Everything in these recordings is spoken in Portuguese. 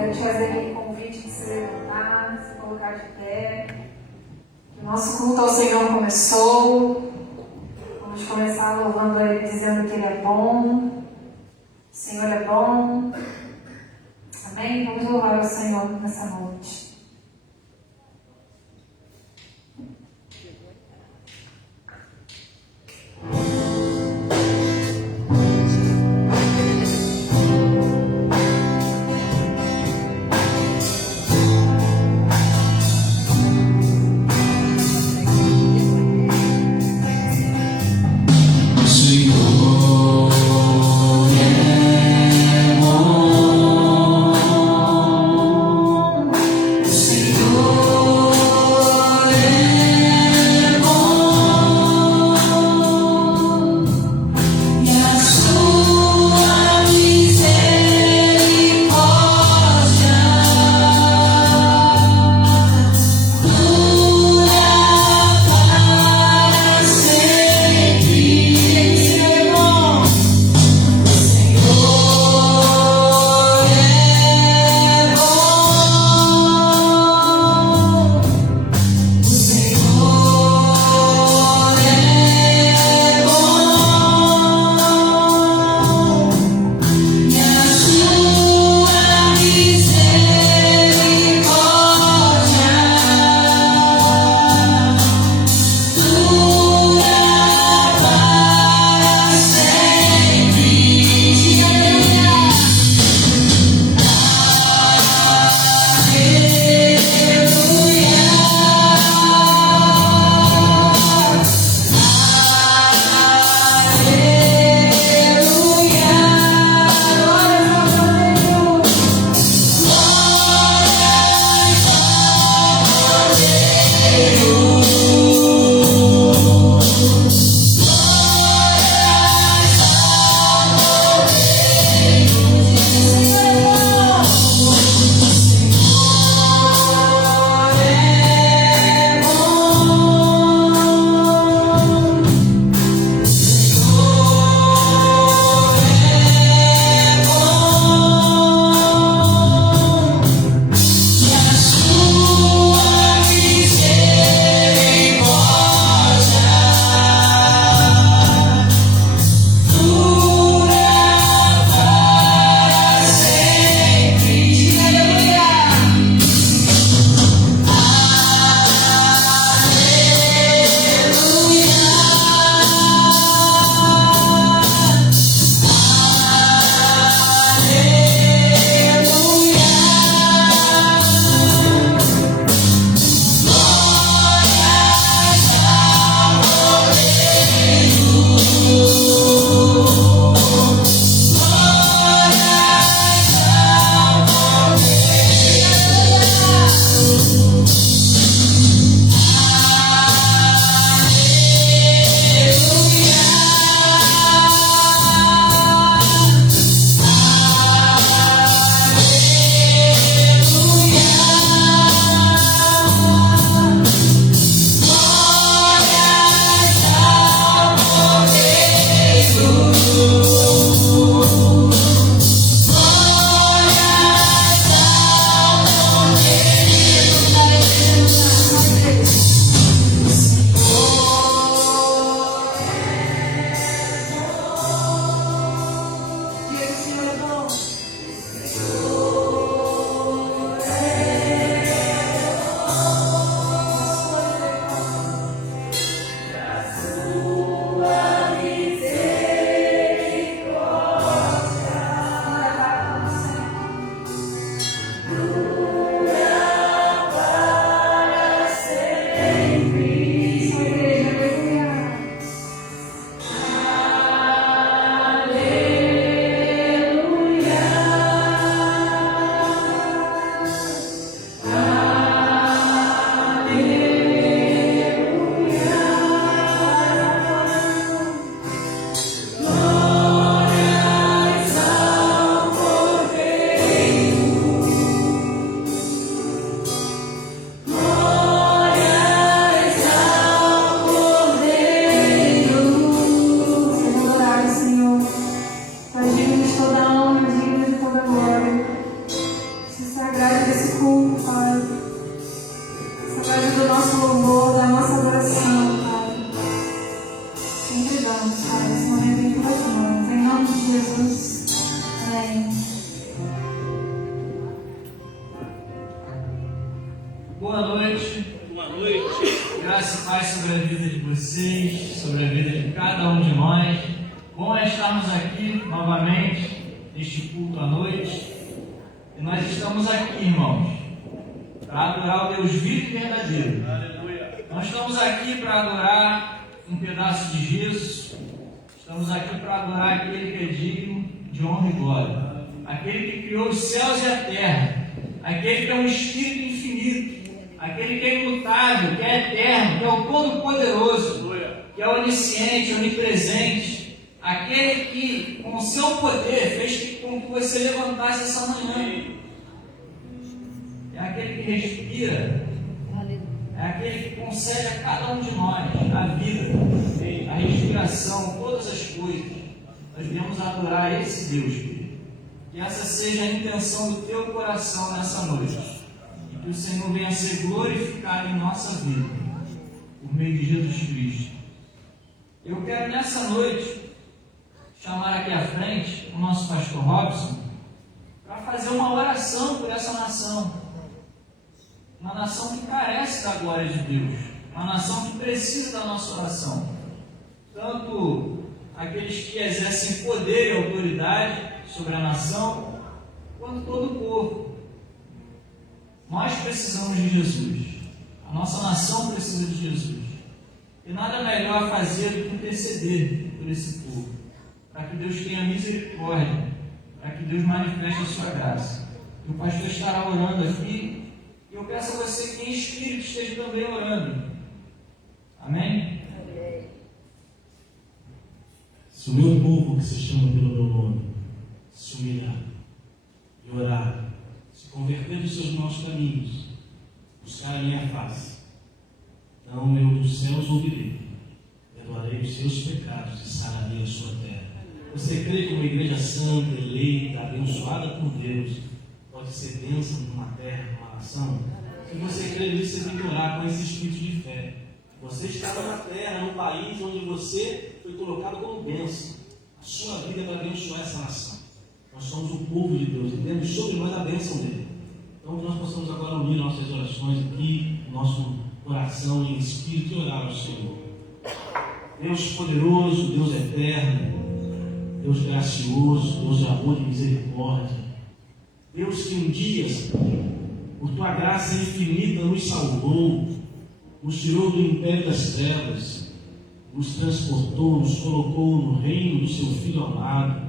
quero te fazer aquele convite de se levantar, se colocar de pé. O nosso culto ao Senhor começou. Vamos começar louvando Ele, dizendo que Ele é bom. O Senhor é bom. Amém? Vamos louvar o Senhor nessa noite. Boa noite. Boa noite. Graça e paz sobre a vida de vocês, sobre a vida de cada um de nós. Bom é estarmos aqui novamente neste culto à noite. E nós estamos aqui, irmãos, para adorar o Deus vivo e verdadeiro. Aleluia. Nós estamos aqui para adorar um pedaço de Jesus. Estamos aqui para adorar aquele que é digno de honra e glória. Aquele que criou os céus e a terra. Aquele que é um Espírito infinito. Aquele que é imutável, que é eterno, que é o Todo-Poderoso, que é onisciente, onipresente. Aquele que, com o seu poder, fez com que você levantasse essa manhã. É aquele que respira. É aquele que concede a cada um de nós a vida, a respiração, todas as coisas. Nós viemos adorar esse Deus, querido. Que essa seja a intenção do teu coração nessa noite. E que o Senhor venha ser glorificado em nossa vida, por meio de Jesus Cristo. Eu quero nessa noite chamar aqui à frente o nosso pastor Robson para fazer uma oração por essa nação. Uma nação que carece da glória de Deus. Uma nação que precisa da nossa oração. Tanto aqueles que exercem poder e autoridade sobre a nação, quanto todo o povo. Nós precisamos de Jesus. A nossa nação precisa de Jesus. E nada melhor a fazer do que interceder por esse povo, para que Deus tenha misericórdia, para que Deus manifeste a sua graça. E o pastor estará orando aqui. E eu peço a você que em espírito esteja também orando. Amém? Se o meu povo que se chama pelo meu nome se humilhar e orar, se converter dos seus maus caminhos, buscar a minha face, então eu dos céus ouvirei, perdoarei os seus pecados e sararei a sua terra. Você crê que uma igreja santa, eleita, abençoada por Deus, pode ser bênção numa terra, numa nação? Se você crê nisso, você tem que orar com esse espírito de fé. Você estava na terra, num país onde você foi colocado como bênção. A sua vida é para abençoar essa nação. Nós somos o povo de Deus e temos sobre nós a bênção dele. Então que nós possamos agora unir nossas orações aqui, nosso coração em espírito e orar ao Senhor. Deus poderoso, Deus eterno, Deus gracioso, Deus de amor e misericórdia. Deus que um dia, por tua graça infinita, nos salvou, nos tirou do império das trevas, nos transportou, nos colocou no reino do seu Filho amado.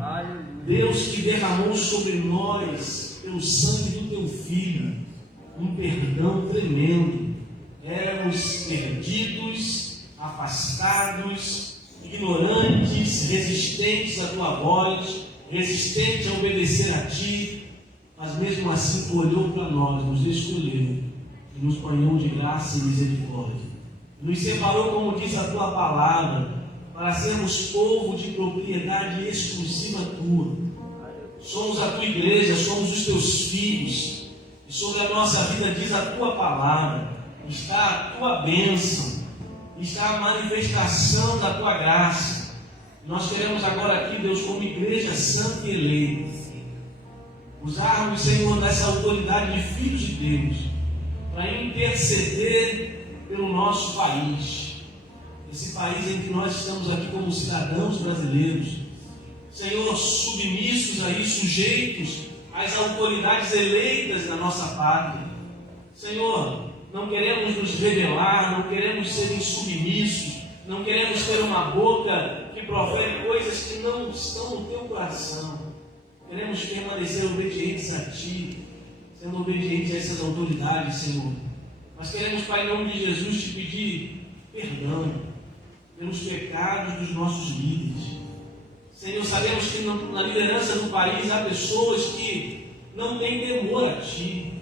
Deus que derramou sobre nós, pelo sangue do teu Filho, um perdão tremendo. Éramos perdidos, afastados, ignorantes, resistentes à tua voz, resistentes a obedecer a ti, mas mesmo assim tu olhou para nós, nos escolheu e nos banhou de graça e misericórdia. Nos separou, como diz a tua palavra, para sermos povo de propriedade exclusiva tua. Somos a tua igreja, somos os teus filhos, e sobre a nossa vida diz a tua palavra, está a tua bênção, está a manifestação da tua graça. Nós queremos agora aqui, Deus, como igreja santa e eleita, usarmos, Senhor, dessa autoridade de filhos de Deus, para interceder pelo nosso país, esse país em que nós estamos aqui como cidadãos brasileiros, Senhor, submissos aí, sujeitos às autoridades eleitas da nossa pátria. Senhor, não queremos nos rebelar, não queremos ser insubmissos, não queremos ter uma boca que profere coisas que não estão no teu coração. Queremos permanecer obedientes a Ti, sendo obedientes a essas autoridades, Senhor. Mas queremos, Pai, em nome de Jesus, Te pedir perdão pelos pecados dos nossos líderes. Senhor, sabemos que na liderança do país há pessoas que não têm temor a Ti,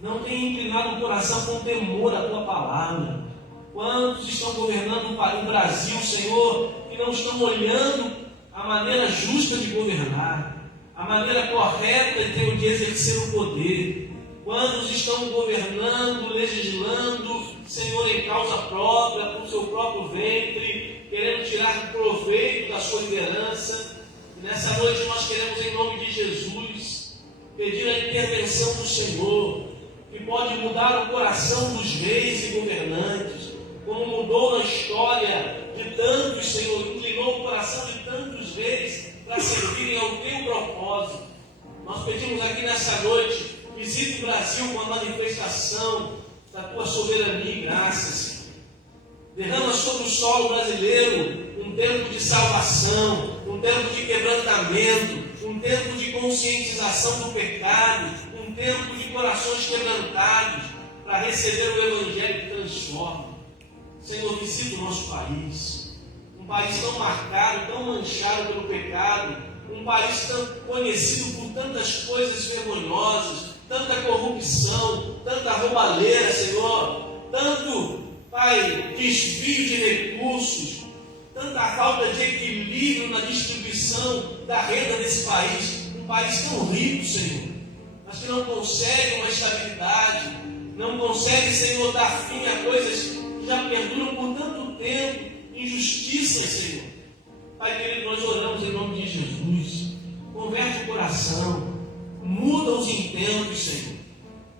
não têm inclinado o coração com temor à Tua palavra. Quantos estão governando o Brasil, Senhor, que não estão olhando a maneira justa de governar, a maneira correta de exercer o poder? Quantos estão governando, legislando, Senhor, em causa própria, para o seu próprio ventre, querendo tirar proveito da sua liderança? E nessa noite nós queremos, em nome de Jesus, pedir a intervenção do Senhor, que pode mudar o coração dos reis e governantes, como mudou na história de tantos, Senhor, inclinou o coração de tantos reis para servirem ao teu propósito. Nós pedimos aqui nessa noite, visite o Brasil com a manifestação da tua soberania e graça, Senhor. Derrama sobre o solo brasileiro um tempo de salvação, um tempo de quebrantamento, um tempo de conscientização do pecado, um tempo de corações quebrantados para receber o Evangelho que transforma. Senhor, visita o nosso país, um país tão marcado, tão manchado pelo pecado, um país tão conhecido por tantas coisas vergonhosas, tanta corrupção, tanta roubalheira, Senhor, tanto, Pai, desvio de recursos, tanta falta de equilíbrio na distribuição da renda desse país, um país tão rico, Senhor, mas que não consegue uma estabilidade, não consegue, Senhor, dar fim a coisas que já perduram por tanto tempo, injustiças, Senhor. Pai querido, nós oramos em nome de Jesus, converte o coração, muda os intentos, Senhor,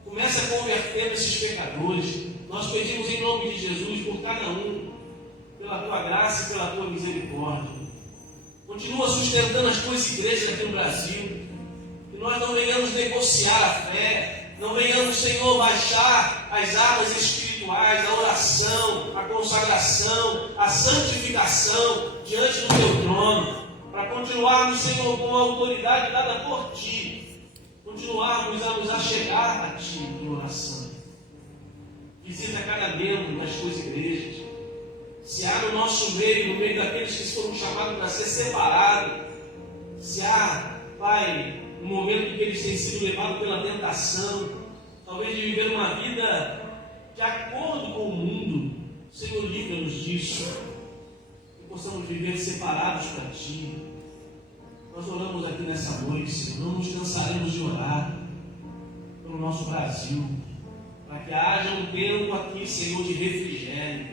começa a converter esses pecadores. Nós pedimos em nome de Jesus por cada um, pela tua graça e pela tua misericórdia. Continua sustentando as tuas igrejas aqui no Brasil, que nós não venhamos negociar a fé, não venhamos, Senhor, baixar as armas espirituais, a oração, a consagração, a santificação diante do teu trono, para continuarmos, Senhor, com a autoridade dada por ti, continuarmos a nos achegar a ti em oração. Visita cada membro das tuas igrejas. Se há no nosso meio, no meio daqueles que foram chamados para ser separados, se há, Pai, um momento em que eles têm sido levados pela tentação, talvez de viver uma vida de acordo com o mundo, Senhor, livra-nos disso, que possamos viver separados para Ti. Nós oramos aqui nessa noite, Senhor, não nos cansaremos de orar pelo nosso Brasil, para que haja um tempo aqui, Senhor, de refrigério,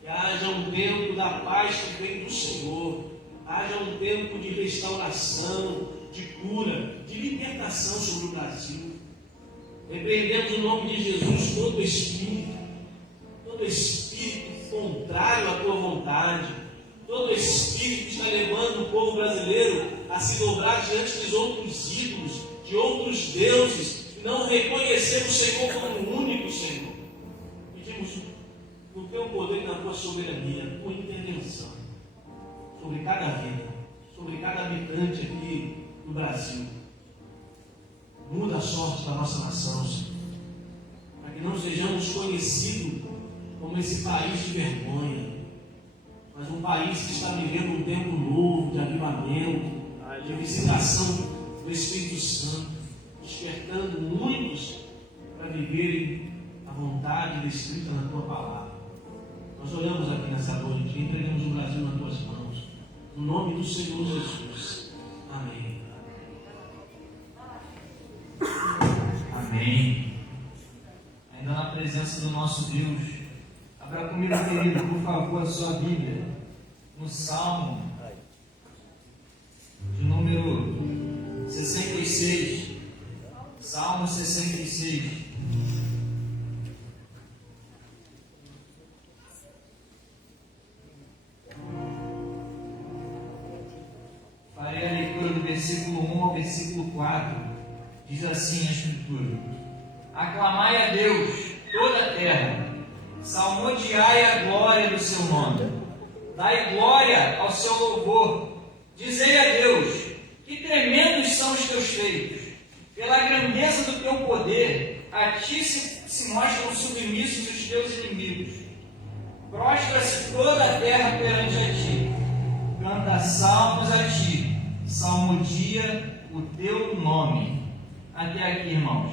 que haja um tempo da paz que vem do Senhor, haja um tempo de restauração, de cura, de libertação sobre o Brasil. Repreendemos em nome de Jesus todo espírito contrário à tua vontade, todo espírito que está levando o povo brasileiro a se dobrar diante dos outros ídolos, de outros deuses, não reconhecer o Senhor como o único Senhor. Pedimos no teu poder e na tua soberania, a tua intervenção sobre cada vida, sobre cada habitante aqui do Brasil. Muda a sorte da nossa nação, Senhor, para que não sejamos conhecidos como esse país de vergonha, mas um país que está vivendo um tempo novo de avivamento, de visitação do Espírito Santo, despertando muitos para viverem a vontade descrita na tua palavra. Nós oramos aqui nessa noite e entregamos o Brasil nas tuas mãos, no nome do Senhor Jesus. Amém. Amém. Ainda na presença do nosso Deus, abra comigo, querido, por favor, a sua Bíblia, no Salmo de número 66. Salmo 66. Farei a leitura do versículo 1 ao versículo 4. Diz assim a Escritura: aclamai a Deus, toda a terra, salmodiai a glória do seu nome, dai glória ao seu louvor, dizei a Deus, que tremendos são os teus feitos, pela grandeza do teu poder, a ti se mostram submissos os teus inimigos, prostra-se toda a terra perante a ti, canta salmos a ti, salmodia o teu nome. Até aqui, irmãos.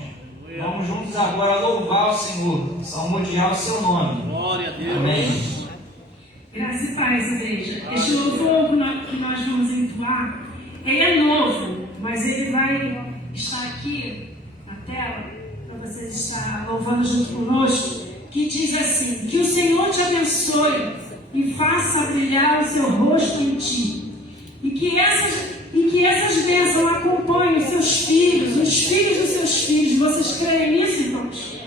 Vamos juntos agora louvar o Senhor, salmodiar o seu nome. Glória a Deus. Amém. Graça e paz, igreja. Este louvor que nós vamos entoar, ele é novo, mas ele vai estar aqui na tela, para vocês estarem louvando junto conosco, que diz assim: que o Senhor te abençoe e faça brilhar o seu rosto em ti, e que essas bênçãos acompanhem os seus filhos, os filhos dos seus filhos. Vocês creem nisso, irmãos?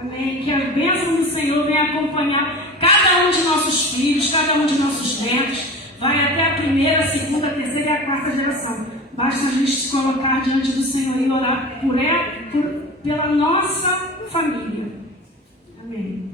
Amém. Que a bênção do Senhor venha acompanhar cada um de nossos filhos, cada um de nossos netos. Vai até a primeira, a segunda, a terceira e a quarta geração. Basta a gente se colocar diante do Senhor e orar por ela, pela nossa família. Amém.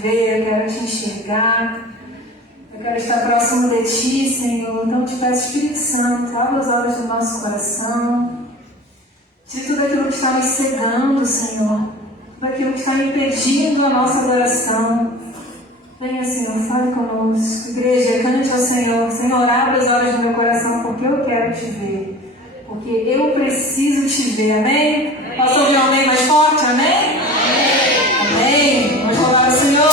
ver, eu quero te enxergar. Eu quero estar próximo de Ti, Senhor. Então te peço, Espírito Santo, abre os olhos do nosso coração. De tudo aquilo que está nos cegando, Senhor. Tudo aquilo que está impedindo a nossa adoração. Venha, Senhor, fale conosco. Igreja, cante ao Senhor. Senhor, abre os olhos do meu coração, porque eu quero te ver. Porque eu preciso te ver. Amém? Posso ouvir um amém mais forte? Amém? Amém. Vamos louvar o Senhor.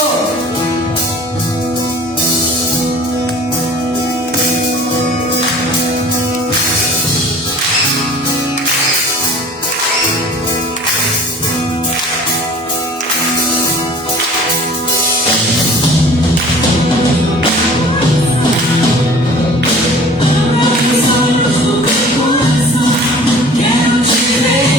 Quero te ver.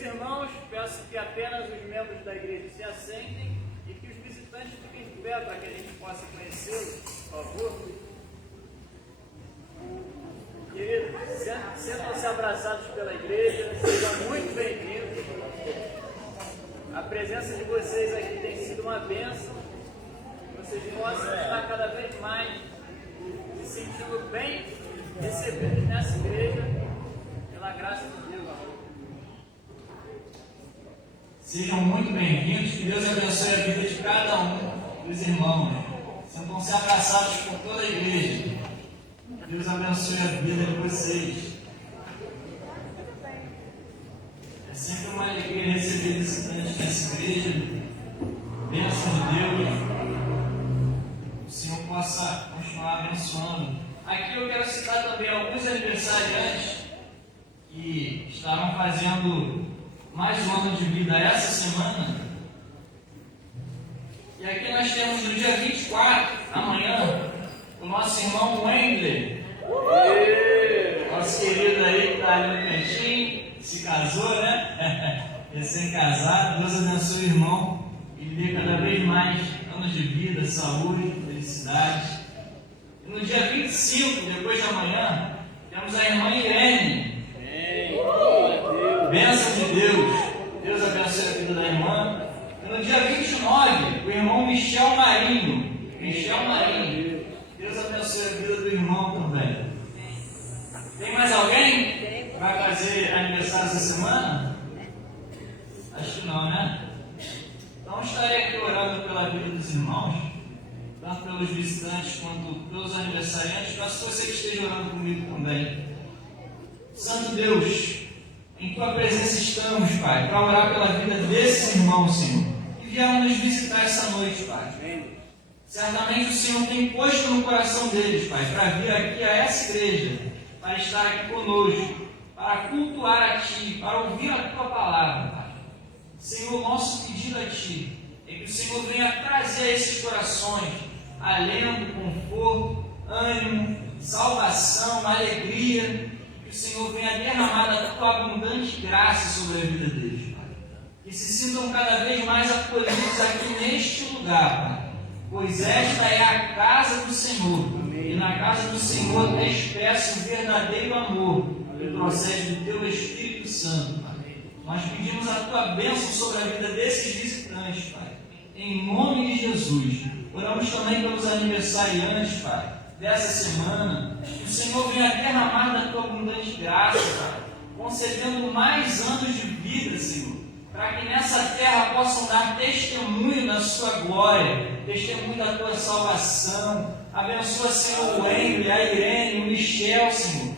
isso, irmãos, peço que apenas os membros da igreja se assentem e que os visitantes fiquem de pé para que a gente possa conhecê-los, por favor. Queridos, sentam-se abraçados pela igreja, sejam muito bem-vindos. A presença de vocês aqui tem sido uma bênção. Vocês possam estar cada vez mais se sentindo bem recebidos nessa igreja, pela graça de Deus. Sejam muito bem-vindos, que Deus abençoe a vida de cada um dos irmãos. Sentam-se abraçados por toda a igreja. Deus abençoe a vida de vocês. É sempre uma alegria receber visitantes nessa igreja. Bênção de Deus. O Senhor possa continuar abençoando. Aqui eu quero citar também alguns aniversariantes que estarão fazendo mais um ano de vida essa semana. E aqui nós temos no dia 24, amanhã, o nosso irmão Wendler. Nosso querido aí que está ali no cantinho, se casou, né? Recém-casado. Deus abençoe o irmão e lhe dê cada vez mais anos de vida, saúde, felicidade. E no dia 25, depois de amanhã, temos a irmã Irene. Bênção de Deus. Deus abençoe a vida da irmã. E no dia 29, o irmão Michel Marinho. Deus abençoe a vida do irmão também. Tem mais alguém que vai fazer aniversário essa semana? Acho que não, né? Então estarei aqui orando pela vida dos irmãos, tanto pelos visitantes quanto pelos aniversariantes. Peço que você esteja orando comigo também. Santo Deus, em Tua presença estamos, Pai, para orar pela vida desses irmãos, Senhor, que vieram nos visitar essa noite, Pai. Certamente o Senhor tem posto no coração deles, Pai, para vir aqui a essa igreja, para estar aqui conosco, para cultuar a Ti, para ouvir a Tua palavra, Pai. Senhor, nosso pedido a Ti é que o Senhor venha trazer a esses corações alento, conforto, ânimo, salvação, alegria. Que o Senhor venha derramar a Tua abundante graça sobre a vida deles, Pai. Que se sintam cada vez mais acolhidos aqui neste lugar, Pai. Pois esta é a casa do Senhor. E na casa do Senhor despeça o verdadeiro amor que procede do Teu Espírito Santo, Pai. Nós pedimos a Tua bênção sobre a vida desses visitantes, Pai. Em nome de Jesus. Oramos também pelos aniversariantes, Pai, dessa semana. Que o Senhor venha derramar da Tua abundante graça, Pai, concedendo mais anos de vida, Senhor, para que nessa terra possam dar testemunho da Sua glória, testemunho da Tua salvação. Abençoa, Senhor, o Wendler, a Irene, o Michel, Senhor,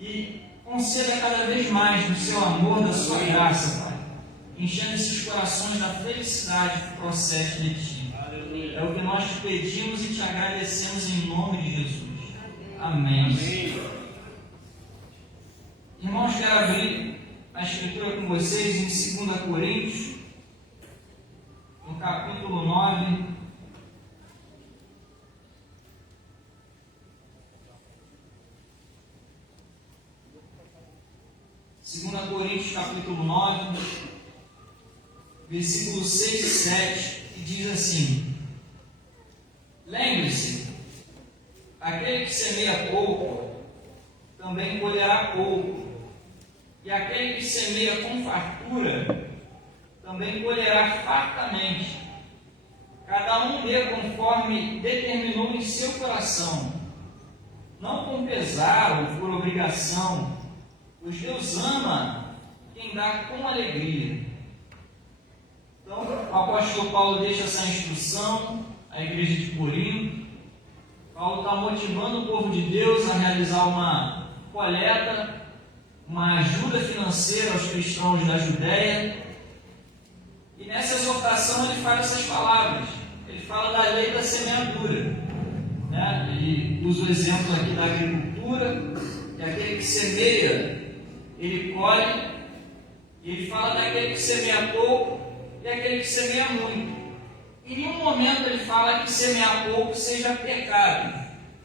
e conceda cada vez mais do Seu amor, da Sua graça, Pai, enchendo esses corações da felicidade que procede de Ti. É o que nós te pedimos e te agradecemos em nome de Jesus. Amém. Irmãos, quero abrir a Escritura com vocês em 2 Coríntios, no capítulo 9. Segunda Coríntios, capítulo 9, versículos 6 e 7, que diz assim: lembre-se, aquele que semeia pouco, também colherá pouco, e aquele que semeia com fartura, também colherá fartamente. Cada um dê conforme determinou em seu coração, não com pesar ou por obrigação, pois Deus ama quem dá com alegria. Então, o apóstolo Paulo deixa essa instrução à igreja de Corinto. Paulo está motivando o povo de Deus a realizar uma coleta, uma ajuda financeira aos cristãos da Judéia. E nessa exortação ele fala essas palavras. Ele fala da lei da semeadura, né? Ele usa o exemplo aqui da agricultura, que aquele que semeia, ele colhe. E ele fala daquele que semeia pouco e aquele que semeia muito. Em nenhum momento ele fala que semear pouco seja pecado,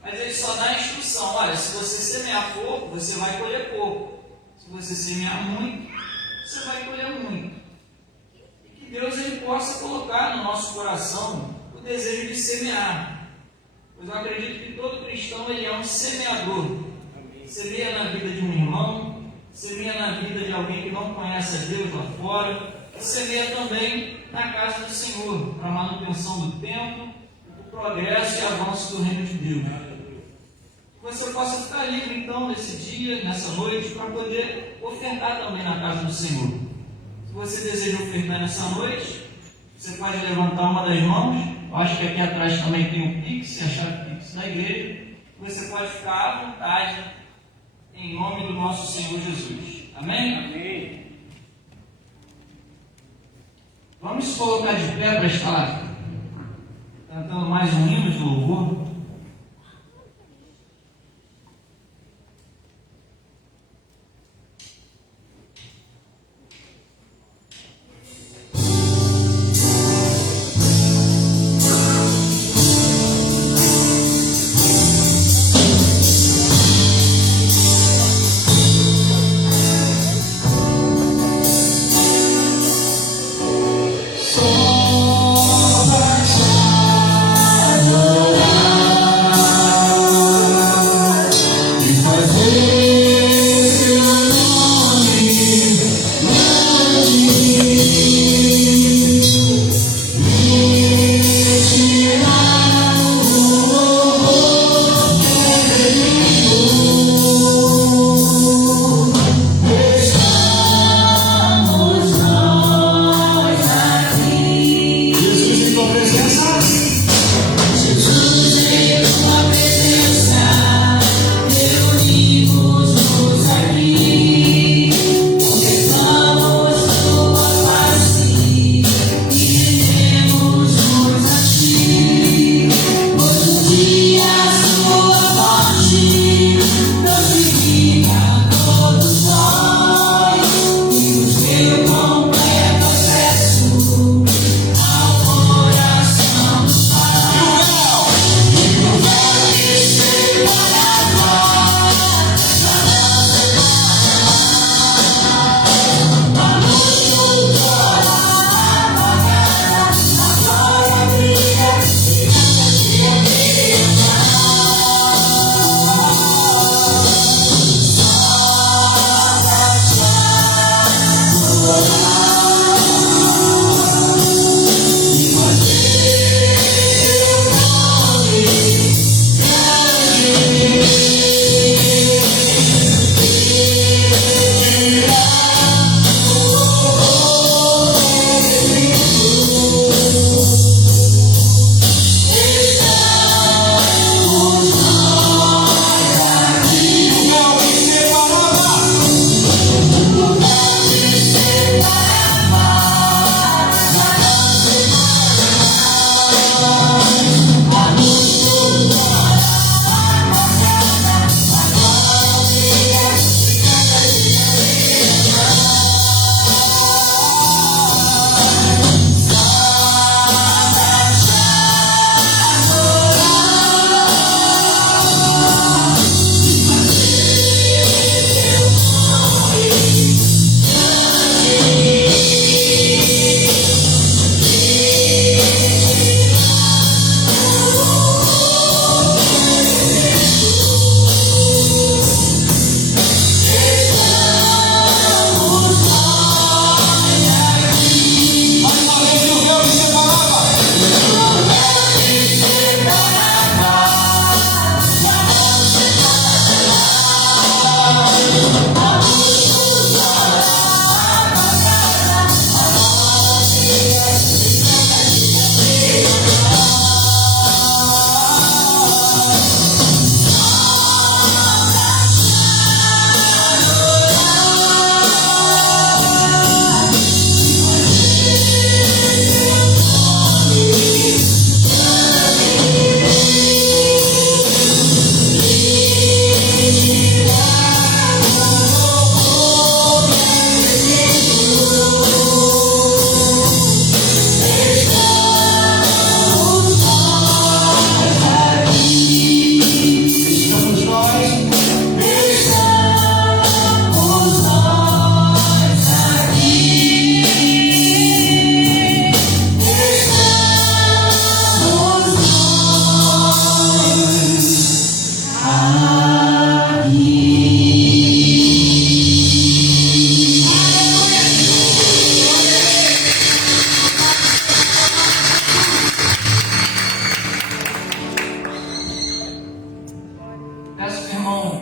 mas ele só dá a instrução: olha, se você semear pouco, você vai colher pouco. Se você semear muito, você vai colher muito. E que Deus ele possa colocar no nosso coração o desejo de semear. Pois eu acredito que todo cristão ele é um semeador. Semeia na vida de um irmão, semeia na vida de alguém que não conhece a Deus lá fora, e semeia também na casa do Senhor, para a manutenção do templo, o progresso e avanço do reino de Deus. Que você possa ficar livre então nesse dia, nessa noite, para poder ofertar também na casa do Senhor. Se você deseja ofertar nessa noite, você pode levantar uma das mãos. Eu acho que aqui atrás também tem o Pix, a chave Pix da igreja. Você pode ficar à vontade, em nome do nosso Senhor Jesus. Amém? Amém. Vamos se colocar de pé para estar cantando mais um hino de louvor. Só vai adorar.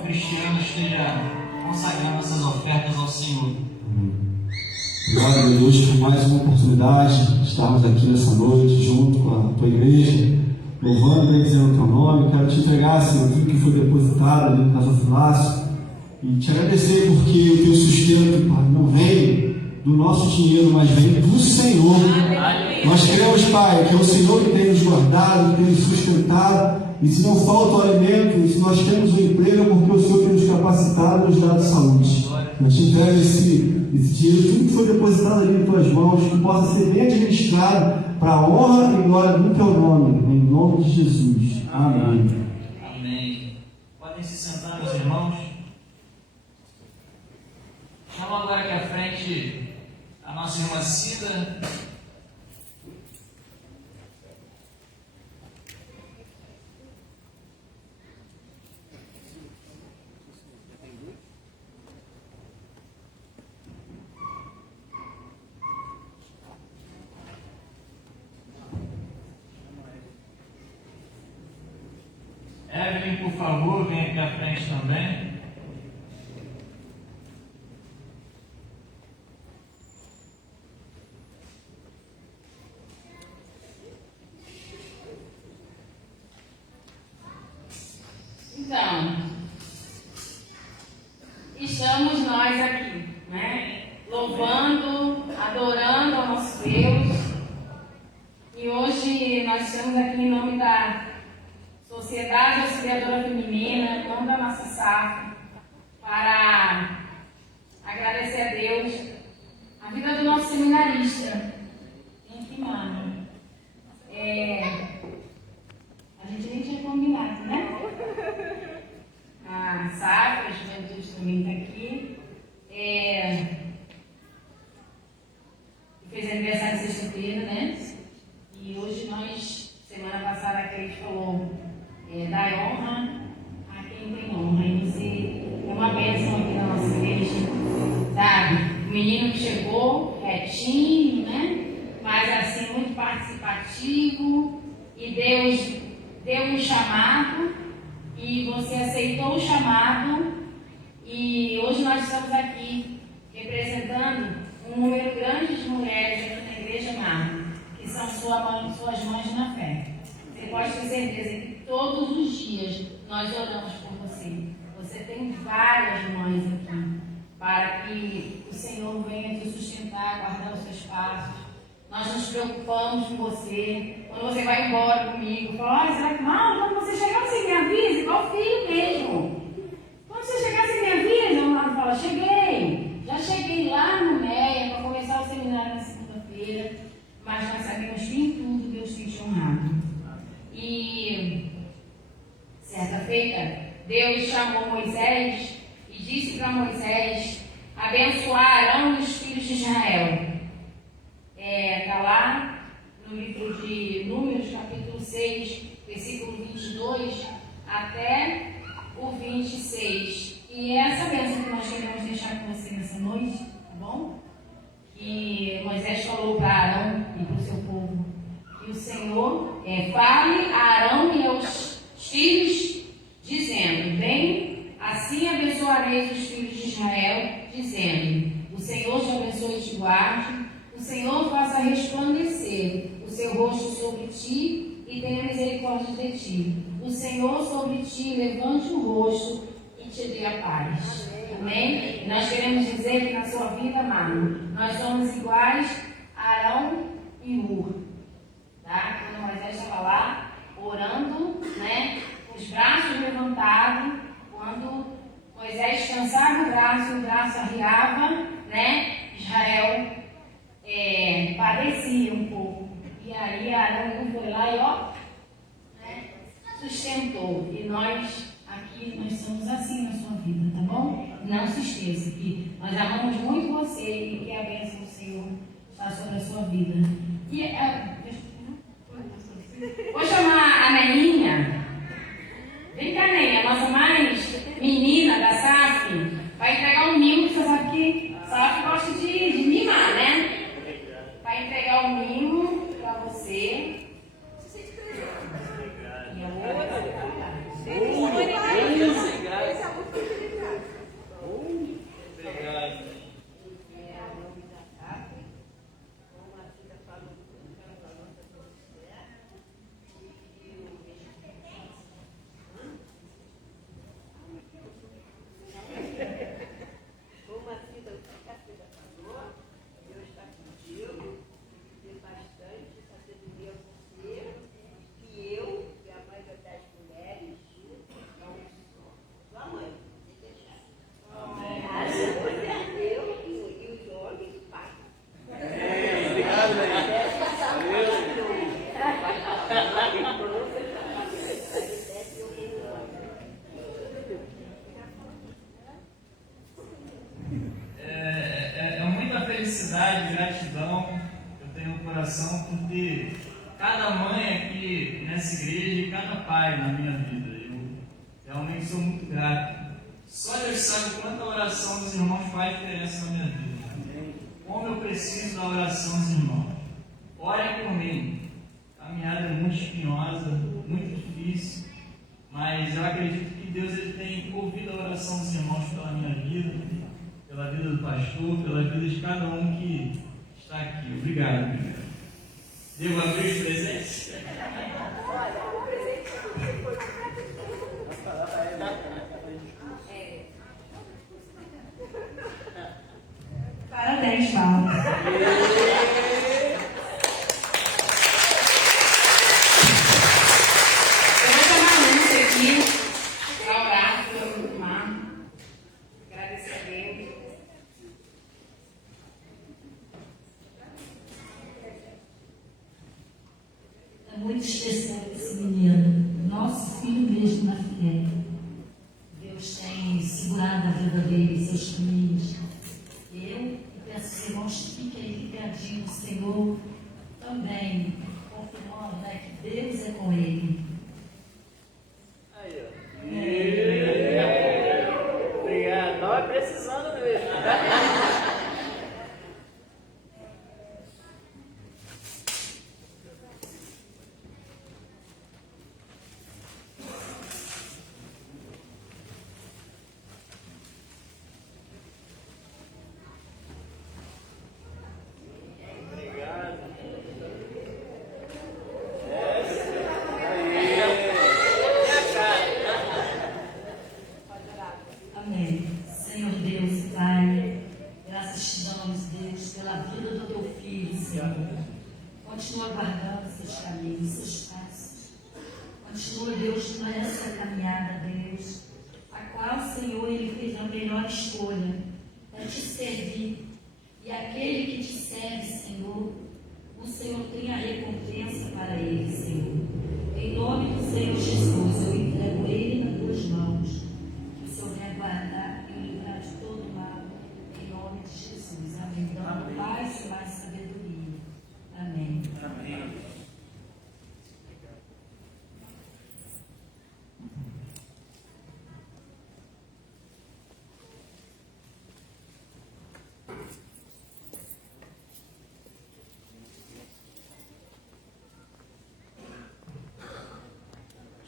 Cristiano esteja consagrando essas ofertas ao Senhor. Obrigado, meu Deus, por mais uma oportunidade de estarmos aqui nessa noite, junto com a tua igreja, louvando e bendizendo o teu nome. Quero te entregar, Senhor, tudo que foi depositado ali no Casa Filácio e te agradecer porque o teu sustento, Pai, não vem do nosso dinheiro, mas vem do Senhor. Nós cremos, Pai, que é o Senhor que tem nos guardado, que tem nos sustentado, e se não falta o alimento, e se nós temos o emprego, é porque o Senhor tem nos capacitado e nos dado saúde. Eu te entrego esse dinheiro, tudo que foi depositado ali em tuas mãos, que possa ser bem administrado para a honra e glória do teu nome, em nome de Jesus. Amém. Amém. Podem se sentar, meus irmãos. Chama agora aqui à frente a nossa irmã Cida. Evelyn, por favor, vem aqui à frente também. Então, estamos nós aqui, né? Louvando, adorando ao nosso Deus. E hoje nós estamos aqui em nome da Sociedade Auxiliadora Feminina, em nome da nossa SAF, para agradecer a Deus a vida do nosso seminarista. Vem aqui, mano. A gente nem tinha combinado, né? A SAF, a Juventude também está aqui. Fez aniversário sexta-feira, né? E hoje nós, semana passada, a Cleide falou: dá honra a quem tem honra. E você é uma bênção aqui na nossa igreja, sabe? O menino que chegou quietinho, né? Mas assim, muito participativo. E Deus deu um chamado e você aceitou o chamado. E hoje nós estamos aqui representando um número grande de mulheres aqui na Igreja Mar, que são suas mães na fé. Você pode ter certeza que todos os dias nós oramos por você. Você tem várias mães aqui, para que o Senhor venha te sustentar, guardar os seus passos. Nós nos preocupamos com você. Quando você vai embora comigo, fala: será que mal? Quando você chegar, você me avisa, igual filho mesmo. Quando você chegar, você me avisa. O Marco fala: cheguei. Já cheguei lá no MEA para começar o seminário na segunda-feira. Mas nós sabemos que em tudo Deus tem te honrado. E certa feita, Deus chamou Moisés e disse para Moisés abençoar Arão e os filhos de Israel. Está lá no livro de Números, capítulo 6, versículo 22 até o 26. E é essa bênção que nós queremos deixar com você nessa noite, tá bom? Que Moisés falou para Arão e para o seu povo, que o Senhor fale a Arão e aos filhos, dizendo: bem, assim abençoareis os filhos de Israel, dizendo: o Senhor te abençoe e te guarde, o Senhor faça resplandecer o seu rosto sobre ti e tenha misericórdia de ti. O Senhor sobre ti levante o rosto e te dê a paz. Amém? E nós queremos dizer que na sua vida, amado, nós somos iguais a Arão e Hur. Tá? Quando Moisés estava lá, orando, né? Os braços levantados, quando Moisés cansava o braço arriava, né? Israel padecia um pouco. E aí Arão foi lá e né, sustentou. E nós aqui, nós somos assim na sua vida, tá bom? Não se esqueça que nós amamos muito você e que a bênção do Senhor está sobre a sua vida. E vou chamar a Neninha. Vem cá, Neninha, a nossa mais menina da SAF. Vai entregar um mimo, que você sabe que SAF gosta de mimar, né? Vai entregar um mimo para você. E a outra vai falar. realmente sou muito grato. Só Deus sabe quanta oração dos irmãos faz diferença na minha vida. Como eu preciso da oração dos irmãos. Orem por mim. A caminhada é muito espinhosa, muito difícil, mas eu acredito que Deus ele tem ouvido a oração dos irmãos pela minha vida, pela vida do pastor, pela vida de cada um que está aqui. Obrigado. Devo abrir os presentes? Parabéns, Paulo. Eu vou chamar a Lúcia aqui para orar pelo irmão, agradecer a Deus. É muito especial esse menino, nosso filho mesmo na fé. Deus tem segurado a vida dele, seus caminhos. Eu peço aos irmãos que fiquem aí ligadinhos no Senhor também, confirmando, né, que Deus é com ele. Aí, ó. Obrigado. Estava precisando mesmo. Amém. Senhor Deus e Pai, graças te damos, Deus, pela vida do teu filho, Senhor. Continua guardando seus caminhos, seus passos. Continua, Deus, nessa caminhada, Deus, a qual, Senhor, ele fez a melhor escolha, é te servir. E aquele que te serve, Senhor, o Senhor tem a recompensa para ele, Senhor. Em nome do Senhor Jesus, eu entrego ele nas tuas mãos. Que o Senhor venha guardar e o livrar de todo mal. Em nome de Jesus. Amém. Dando paz e mais sabedoria. Amém. Amém.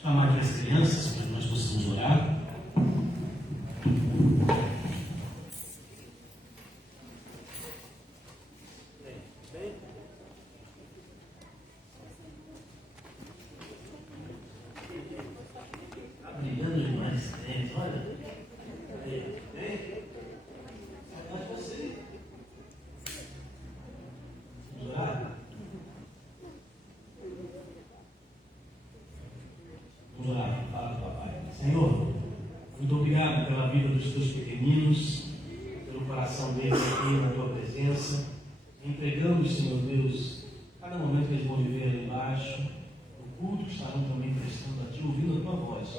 Chamar aqui as crianças para que nós possamos orar. Está brilhando demais esse tênis, olha. Aí, vem. Saudade de você. Vamos orar? Vamos orar, fala do papai. Senhor, muito obrigado pela vida dos teus pequeninos, pelo coração deles aqui na tua presença. Entregamos, Senhor Deus, cada momento que eles vão viver ali embaixo, o culto que estarão também prestando a ti, ouvindo a tua voz.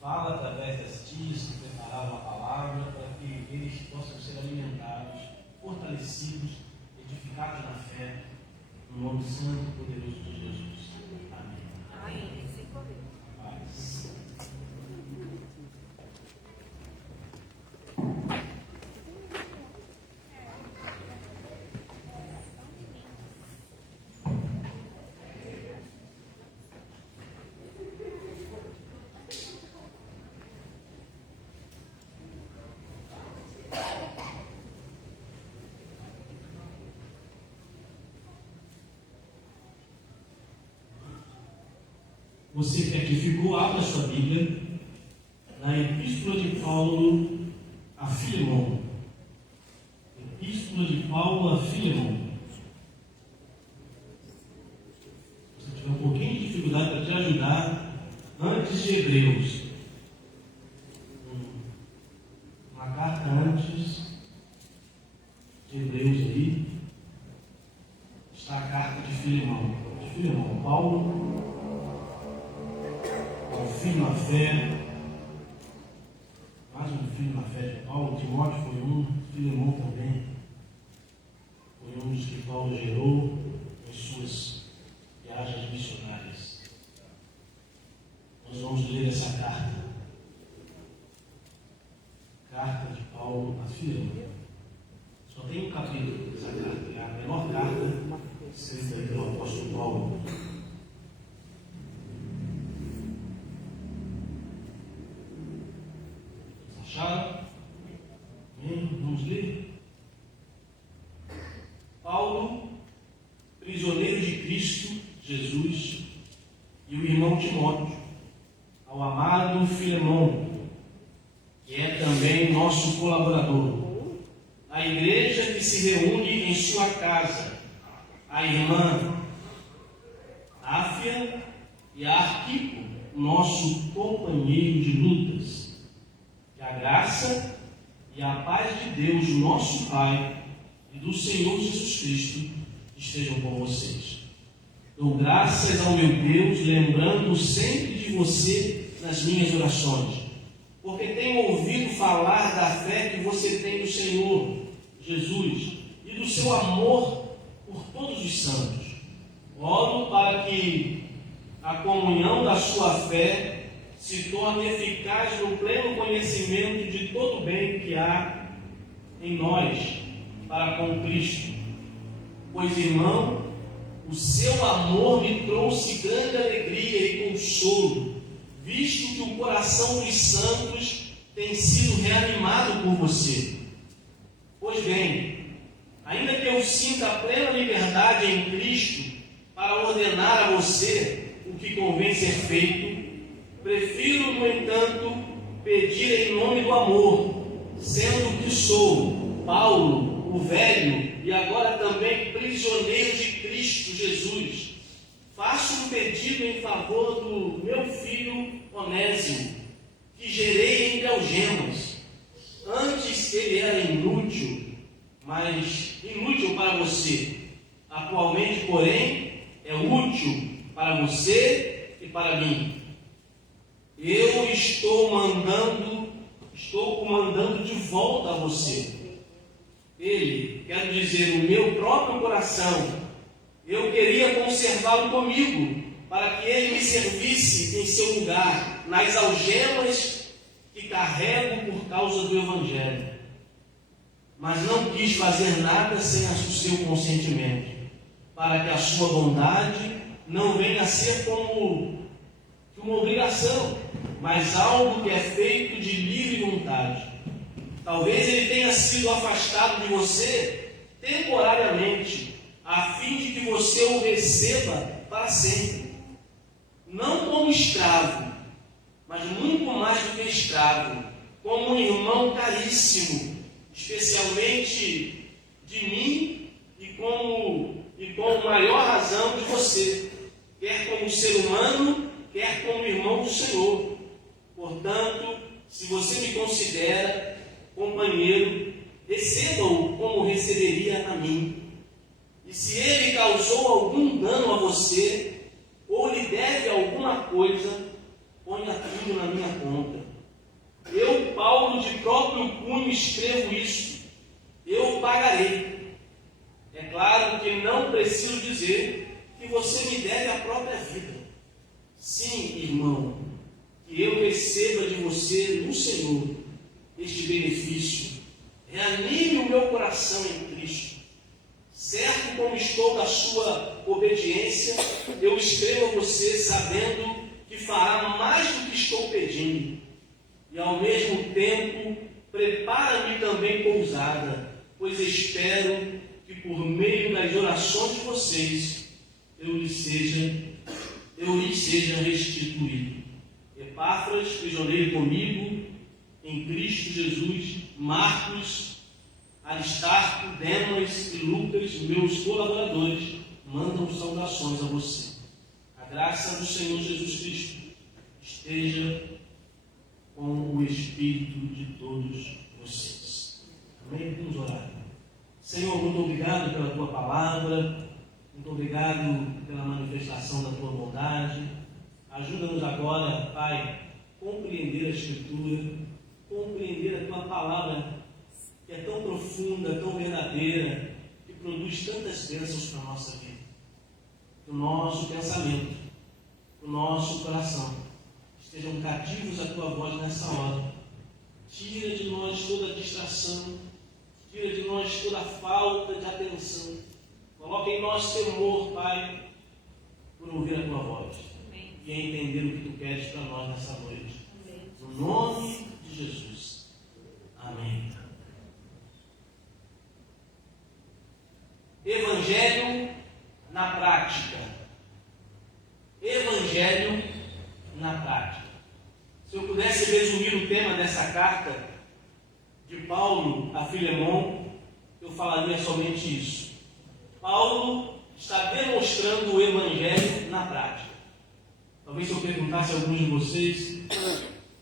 Fala através das tias que prepararam a palavra para que eles possam ser alimentados, fortalecidos, edificados na fé, no nome santo e poderoso de Jesus. Amém. Paz. Você que aqui ficou, abra sua Bíblia na Epístola de Paulo a Filemão. Epístola de Paulo a Filemão. Se você tiver um pouquinho de dificuldade para te ajudar, antes de Hebreus. Uma carta antes de Hebreus aí. Está a carta de Filemão. De Filemão. Paulo, filho na fé, mais um filho na fé de Paulo. Timóteo foi um, Filemão também foi um dos que Paulo gerou em suas viagens missionárias. Nós vamos ler essa carta Paulo a Filemão. Só tem um capítulo dessa carta, é a menor carta escrita pelo apóstolo Paulo. Vocês acharam? Vamos ler? Paulo, prisioneiro de Cristo Jesus, e o irmão Timóteo, ao amado Filemão, que é também nosso colaborador, a igreja que se reúne em sua casa, a irmã Áfia e a Arquipo, nosso companheiro de lutas. Que a graça e a paz de Deus, nosso Pai, e do Senhor Jesus Cristo estejam com vocês. Dou graças ao meu Deus, lembrando sempre de você nas minhas orações, porque tenho ouvido falar da fé que você tem no Senhor Jesus e do seu amor por todos os santos. Oro para que a comunhão da sua fé se torne eficaz no pleno conhecimento de todo o bem que há em nós para com Cristo. Pois, irmão, o seu amor me trouxe grande alegria e consolo, visto que o coração dos santos tem sido reanimado por você. Pois bem, ainda que eu sinta plena liberdade em Cristo para ordenar a você o que convém ser feito, prefiro, no entanto, pedir em nome do amor, sendo que sou Paulo, o velho, e agora também prisioneiro de Cristo Jesus. Faço um pedido em favor do meu filho Onésimo, que gerei entre algemas. Antes ele era inútil para você. Atualmente, porém, é útil para você e para mim. Eu estou comandando de volta a você. Ele, quero dizer, o meu próprio coração, eu queria conservá-lo comigo, para que ele me servisse em seu lugar, nas algemas que carrego por causa do Evangelho. Mas não quis fazer nada sem o seu consentimento, para que a sua bondade não venha a ser como uma obrigação, mas algo que é feito de livre vontade. Talvez ele tenha sido afastado de você temporariamente, a fim de que você o receba para sempre. Não como escravo, mas muito mais do que escravo, como um irmão caríssimo, especialmente de mim e com maior razão de você, quer como ser humano, quer como irmão do Senhor. Portanto, se você me considera companheiro, receba-o como receberia a mim. E se ele causou algum dano a você, ou lhe deve alguma coisa, ponha tudo na minha conta. Eu, Paulo, de próprio punho escrevo isso. Eu pagarei. É claro que não preciso dizer que você me deve a própria vida. Sim, irmão, que eu receba de você no Senhor este benefício. Reanime o meu coração em Cristo. Certo como estou da sua obediência, eu escrevo a você sabendo que fará mais do que estou pedindo. E ao mesmo tempo, prepara-me também pousada, pois espero que por meio das orações de vocês, eu lhes seja restituído. Epáfras, prisioneiro comigo, em Cristo Jesus, Marcos, Aristarco, Demas e Lucas, meus colaboradores, mandam saudações a você. A graça do Senhor Jesus Cristo esteja com o Espírito de todos vocês. Amém? Vamos orar. Senhor, muito obrigado pela Tua palavra, muito obrigado pela manifestação da Tua bondade. Ajuda-nos agora, Pai, a compreender a Escritura, compreender a Tua palavra, que é tão profunda, tão verdadeira, que produz tantas bênçãos para a nossa vida. Que o nosso pensamento, o nosso coração estejam cativos à Tua voz nessa hora, Tira de nós toda distração, tira de nós toda falta de atenção. Coloca em nós temor, Pai, por ouvir a Tua voz e entender o que Tu queres para nós nessa noite. No nome de Jesus. Amém. Evangelho na prática. Evangelho na prática. Se eu pudesse resumir o tema dessa carta de Paulo a Filemon, eu falaria somente isso. Paulo está demonstrando o Evangelho na prática. Talvez se eu perguntasse a alguns de vocês,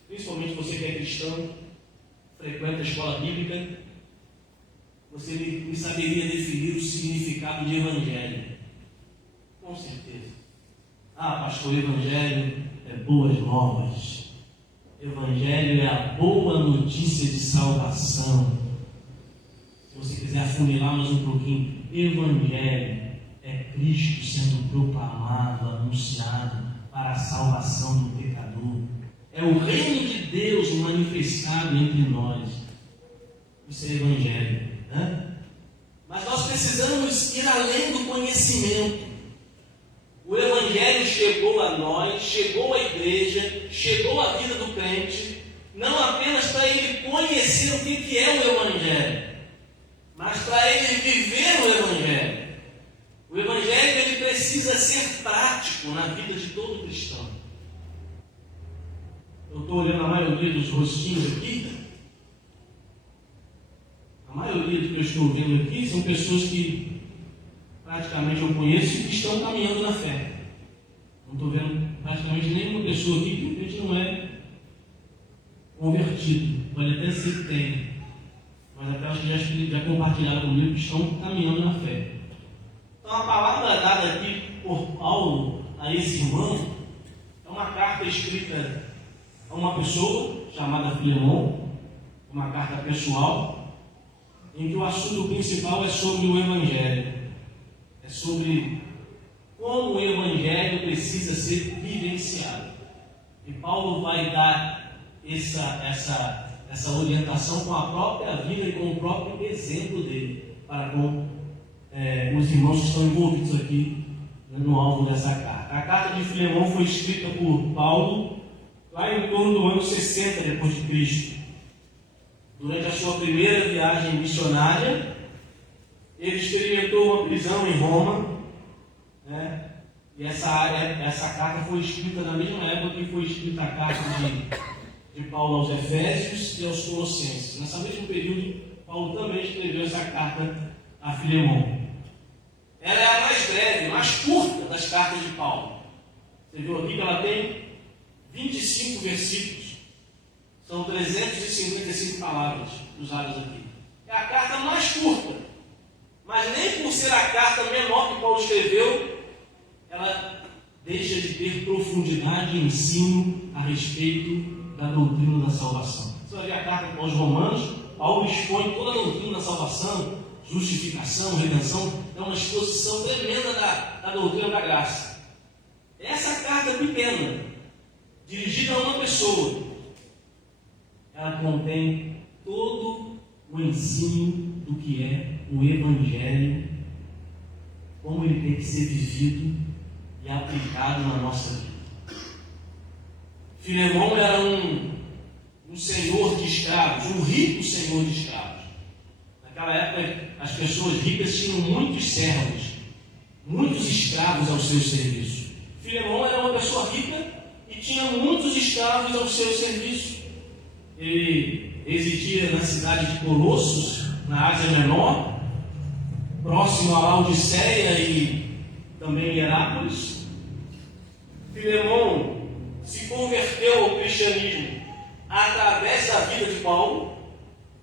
principalmente você que é cristão, frequenta a escola bíblica, você me saberia definir o significado de Evangelho. Com certeza. Ah, pastor, Evangelho é boas novas. Evangelho é a boa notícia de salvação. Se você quiser afunilar mais um pouquinho, Evangelho é Cristo sendo proclamado, anunciado para a salvação do pecador. É o reino de Deus manifestado entre nós. Isso é Evangelho, né? Mas nós precisamos ir além do conhecimento. O Evangelho chegou a nós, chegou à igreja, chegou à vida do crente, não apenas para ele conhecer o que é o Evangelho, mas para ele viver o Evangelho. O Evangelho ele precisa ser prático na vida de todo cristão. Eu estou olhando a maioria dos rostinhos aqui. A maioria do que eu estou vendo aqui são pessoas que praticamente eu conheço e que estão caminhando na fé. Não estou vendo praticamente nenhuma pessoa aqui que de repente não é convertido. Pode até ser que tenha, mas aquelas que já compartilharam comigo que estão caminhando na fé. Então a palavra dada aqui por Paulo a esse irmão é uma carta escrita a uma pessoa chamada Filemon, uma carta pessoal, em que o assunto principal é sobre o Evangelho. É sobre como o Evangelho precisa ser vivenciado. E Paulo vai dar essa orientação com a própria vida e com o próprio exemplo dele, para com os irmãos que estão envolvidos aqui no alvo dessa carta. A carta de Filemon foi escrita por Paulo lá em torno do ano 60 depois de Cristo. Durante a sua primeira viagem missionária, ele experimentou uma prisão em Roma, né? E essa carta foi escrita na mesma época que foi escrita a carta de Paulo aos Efésios e aos Colossenses. Nesse mesmo período, Paulo também escreveu essa carta a Filemon. Ela é a mais breve, mais curta das cartas de Paulo. Você viu aqui que ela tem 25 versículos. São 355 palavras usadas aqui. É a carta mais curta. Mas nem por ser a carta menor que Paulo escreveu, ela deixa de ter profundidade e ensino a respeito da doutrina da salvação. Você vai ver a carta aos Romanos, Paulo expõe toda a doutrina da salvação, justificação, redenção, é uma exposição tremenda da doutrina da graça. Essa carta pequena, dirigida a uma pessoa, ela contém todo o ensino do que é o Evangelho, como ele tem que ser vivido e aplicado na nossa vida. Filemon era um senhor de escravos, um rico senhor de escravos. Naquela época, as pessoas ricas tinham muitos servos, muitos escravos ao seu serviço. Filemon era uma pessoa rica e tinha muitos escravos ao seu serviço. Ele residia na cidade de Colossos, na Ásia Menor, próximo a Laodiceia e também Hierápolis. Filemon se converteu ao cristianismo através da vida de Paulo.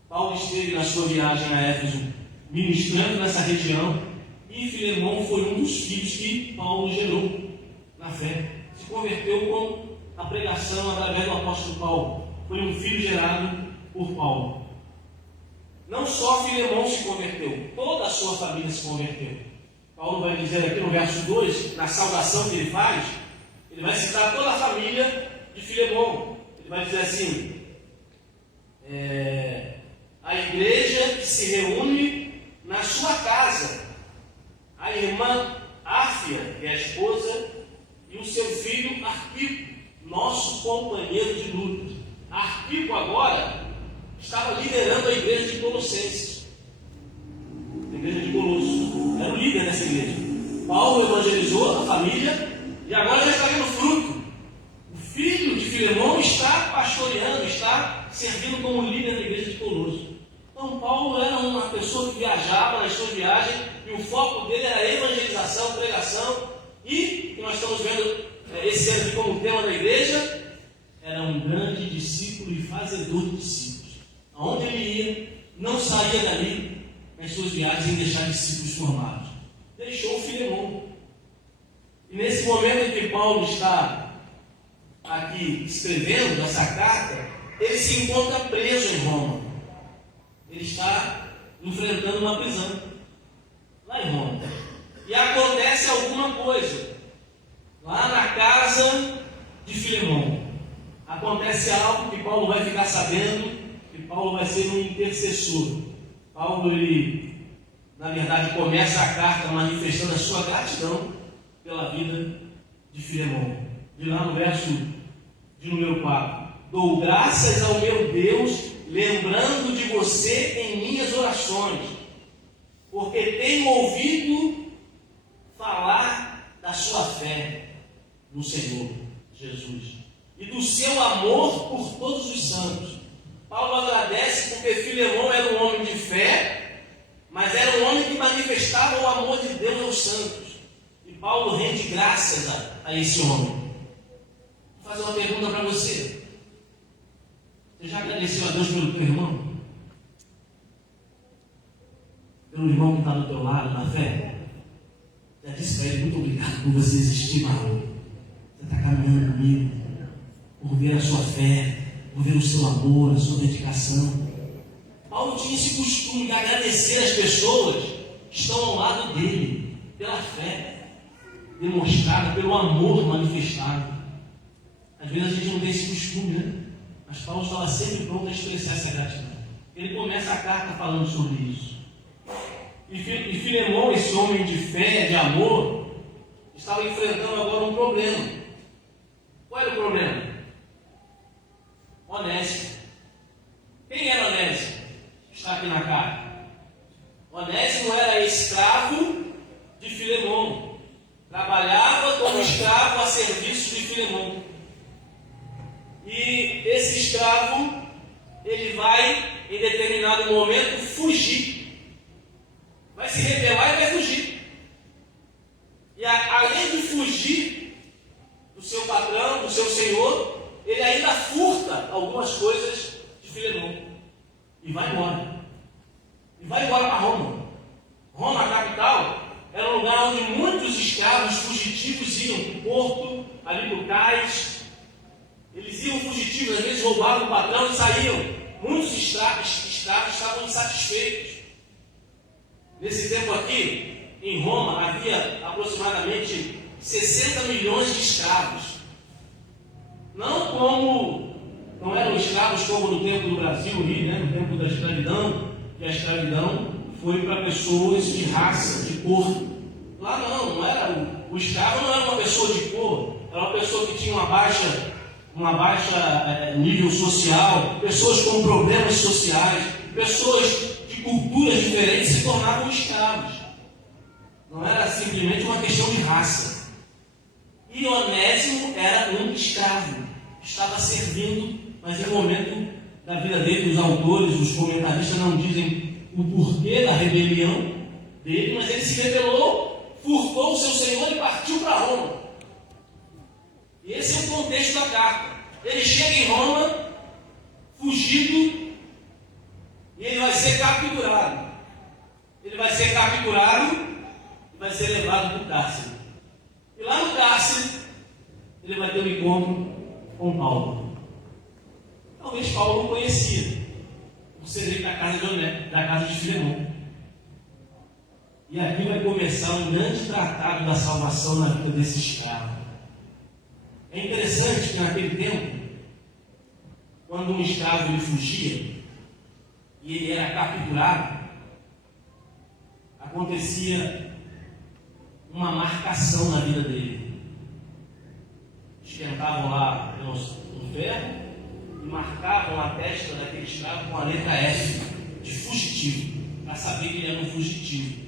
Paulo esteve na sua viagem a Éfeso ministrando nessa região e Filemon foi um dos filhos que Paulo gerou na fé. Se converteu com a pregação através do apóstolo Paulo. Foi um filho gerado por Paulo. Não só Filemon se converteu, toda a sua família se converteu. Paulo vai dizer aqui no verso 2, na saudação que ele faz, ele vai citar toda a família de Filemon. Ele vai dizer assim: a igreja que se reúne na sua casa. A irmã Áfia, que é a esposa, e o seu filho Arquipo, nosso companheiro de luta. Arquipo agora estava liderando a igreja de Colossenses. A igreja de Colosso. Era o líder dessa igreja. Paulo evangelizou a família e agora já está vendo fruto. O filho de Filemão está pastoreando, está servindo como líder da igreja de Colosso. Então Paulo era uma pessoa que viajava nas suas viagens e o foco dele era evangelização, pregação, e que nós estamos vendo esse ano aqui como tema da igreja, era um grande discípulo e fazedor de discípulos. Aonde ele ia, não saía dali nas suas viagens em deixar discípulos formados. Deixou o Filemão. E nesse momento em que Paulo está aqui escrevendo essa carta, ele se encontra preso em Roma. Ele está enfrentando uma prisão lá em Roma. E acontece alguma coisa lá na casa de Filemão. Acontece algo que Paulo vai ficar sabendo, que Paulo vai ser um intercessor. Paulo, ele, na verdade, começa a carta manifestando a sua gratidão pela vida de Filemão. De lá no verso de número 4. Dou graças ao meu Deus, lembrando de você em minhas orações, porque tenho ouvido falar da sua fé no Senhor Jesus e do seu amor por todos os santos. Paulo agradece porque Filemão era um homem de fé, mas era um homem que manifestava o amor de Deus aos santos. E Paulo rende graças a esse homem. Vou fazer uma pergunta para você. Você já agradeceu a Deus pelo teu irmão? Pelo irmão que está do teu lado na fé? Já disse para ele, muito obrigado por você existir, Marlon. Você está caminhando comigo, por ver a sua fé, por ver o seu amor, a sua dedicação. Paulo tinha esse costume de agradecer as pessoas que estão ao lado dele, pela fé demonstrada, pelo amor manifestado. Às vezes a gente não tem esse costume, né? Mas Paulo estava sempre pronto a expressar essa gratidão. Ele começa a carta falando sobre isso. E Filemão, esse homem de fé, de amor, estava enfrentando agora um problema. Qual era o problema? Onésimo. Quem era Onésimo? Está aqui na carta. Onésimo era escravo de Filemão. Trabalhava como escravo a serviço de Filemão. E esse escravo, ele vai, em determinado momento, fugir. Vai se rebelar e vai fugir. E além de fugir do seu patrão, do seu senhor, ele ainda furta algumas coisas de Filemão. E vai embora. E vai embora para Roma. Roma, a capital, era um lugar onde muitos escravos fugitivos iam para o porto, ali para o cais. Eles iam fugitivos, às vezes roubavam o patrão e saíam. Muitos escravos estavam insatisfeitos. Nesse tempo aqui, em Roma, havia aproximadamente 60 milhões de escravos. Não eram escravos como no tempo do Brasil, né? No tempo da escravidão, que a escravidão foi para pessoas de raça, de cor. Lá não era. O escravo não era uma pessoa de cor, era uma pessoa que tinha uma baixa nível social, pessoas com problemas sociais, pessoas de culturas diferentes se tornavam escravos. Não era simplesmente uma questão de raça. E Onésimo era um escravo, estava servindo, mas em um momento da vida dele, os autores, os comentaristas não dizem o porquê da rebelião dele, mas ele se rebelou, furtou o seu senhor e partiu para Roma. E esse é o contexto da carta. Ele chega em Roma, fugido, e ele vai ser capturado. Ele vai ser capturado e vai ser levado para o cárcere. E lá no cárcere, ele vai ter um encontro com Paulo. Talvez Paulo não conhecia, por ser da casa de Filemão. E aqui vai começar um grande tratado da salvação na vida desse escravo. É interessante que naquele tempo, quando um escravo ele fugia e ele era capturado, acontecia uma marcação na vida dele. Esquentavam lá no ferro e marcavam a testa daquele escravo com a letra F, de fugitivo, para saber que ele era um fugitivo,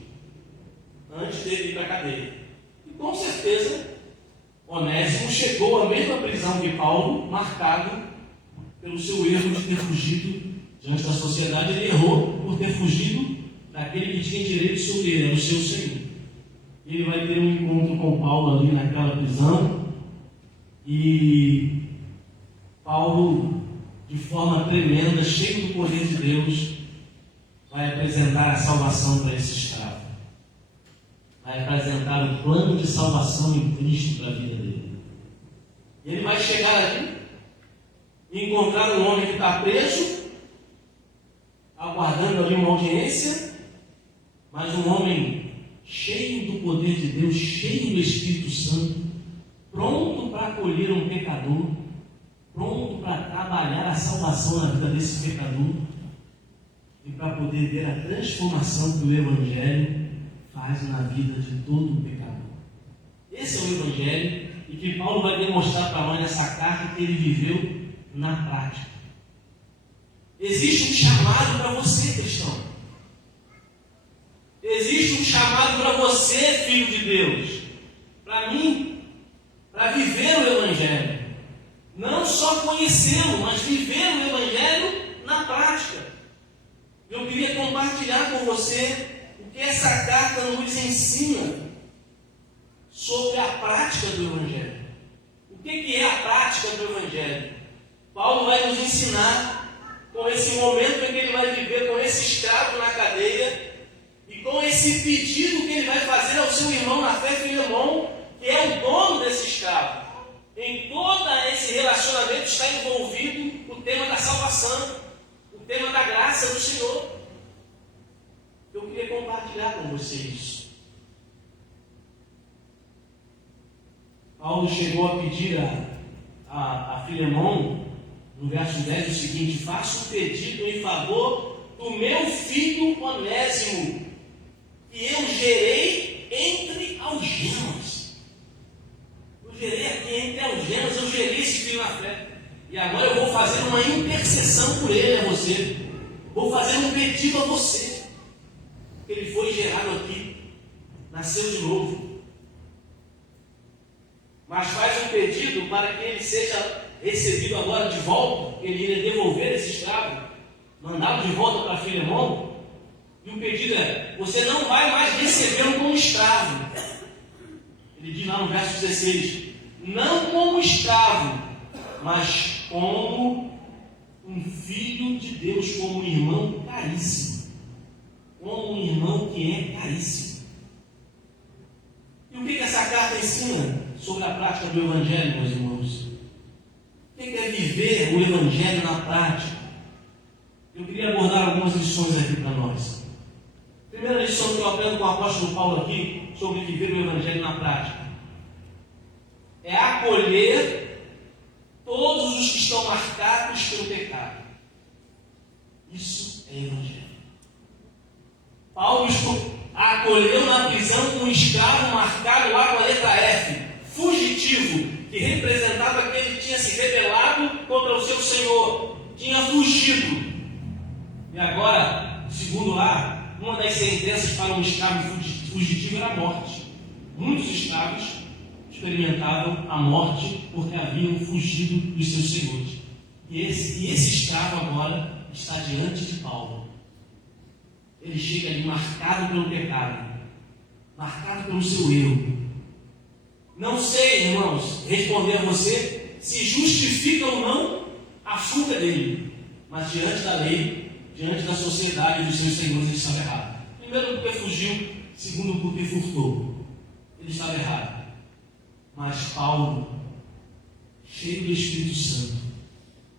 antes dele ir para a cadeia. E com certeza, Onésimo chegou à mesma prisão que Paulo, marcado pelo seu erro de ter fugido diante da sociedade. Ele errou por ter fugido daquele que tinha direito sobre ele, era o seu Senhor. E ele vai ter um encontro com Paulo ali naquela prisão, e Paulo, de forma tremenda, cheio do poder de Deus, vai apresentar a salvação para esse escravo. Vai apresentar o plano de salvação em Cristo para a vida dele. E ele vai chegar ali e encontrar um homem que está preso, aguardando ali uma audiência, mas um homem cheio do poder de Deus, cheio do Espírito Santo, pronto para acolher um pecador, pronto para trabalhar a salvação na vida desse pecador e para poder ver a transformação que o Evangelho faz na vida de todo pecador. Esse é o Evangelho, e que Paulo vai demonstrar para nós nessa carta que ele viveu na prática. Existe um chamado para você, cristão. Existe um chamado para você, filho de Deus, para mim, para viver o Evangelho. Não só conhecê-lo, mas viver o Evangelho na prática. Eu queria compartilhar com você o que essa carta nos ensina sobre a prática do Evangelho. O que é a prática do Evangelho? Paulo vai nos ensinar com esse momento em que ele vai viver com esse escravo na cadeia e com esse pedido que ele vai fazer ao seu irmão na fé, Filemão, que é o dono desse escravo. Em todo esse relacionamento está envolvido o tema da salvação, o tema da graça do Senhor. Eu queria compartilhar com vocês isso. Paulo chegou a pedir a Filemão, no verso 10, o seguinte: faça um pedido em favor do meu filho Onésimo, que eu gerei entre algemas. Eu gerei aqui entre algemas, eu gerei esse filho na fé. E agora eu vou fazer uma intercessão por ele, a você. Vou fazer um pedido a você. Ele foi gerado aqui, nasceu de novo. Mas faz um pedido para que ele seja recebido agora de volta, que ele iria devolver esse escravo, mandá-lo de volta para Filemão. E o pedido é: você não vai mais recebê-lo como escravo. Ele diz lá no verso 16: não como escravo, mas como um filho de Deus, como um irmão caríssimo. Como um irmão que é caríssimo. E o que essa carta ensina sobre a prática do Evangelho, meus irmãos? O que é viver o Evangelho na prática? Eu queria abordar algumas lições aqui para nós. A primeira lição que eu aprendo com o apóstolo Paulo aqui sobre viver o Evangelho na prática é acolher todos os que estão marcados pelo pecado. Isso é Evangelho. Paulo acolheu na prisão um escravo marcado lá com a letra F, fugitivo, que representava aquele que tinha se rebelado contra o seu Senhor, tinha fugido. E agora, segundo lá, uma das sentenças para um escravo fugitivo era a morte. Muitos escravos experimentavam a morte porque haviam fugido dos seus senhores. E esse escravo agora está diante de Paulo. Ele chega ali marcado pelo pecado, marcado pelo seu erro. Não sei, irmãos, responder a você se justifica ou não a fuga dele, mas diante da lei, diante da sociedade e dos seus senhores, ele estava errado. Primeiro porque fugiu, segundo porque furtou. Ele estava errado. Mas Paulo, cheio do Espírito Santo,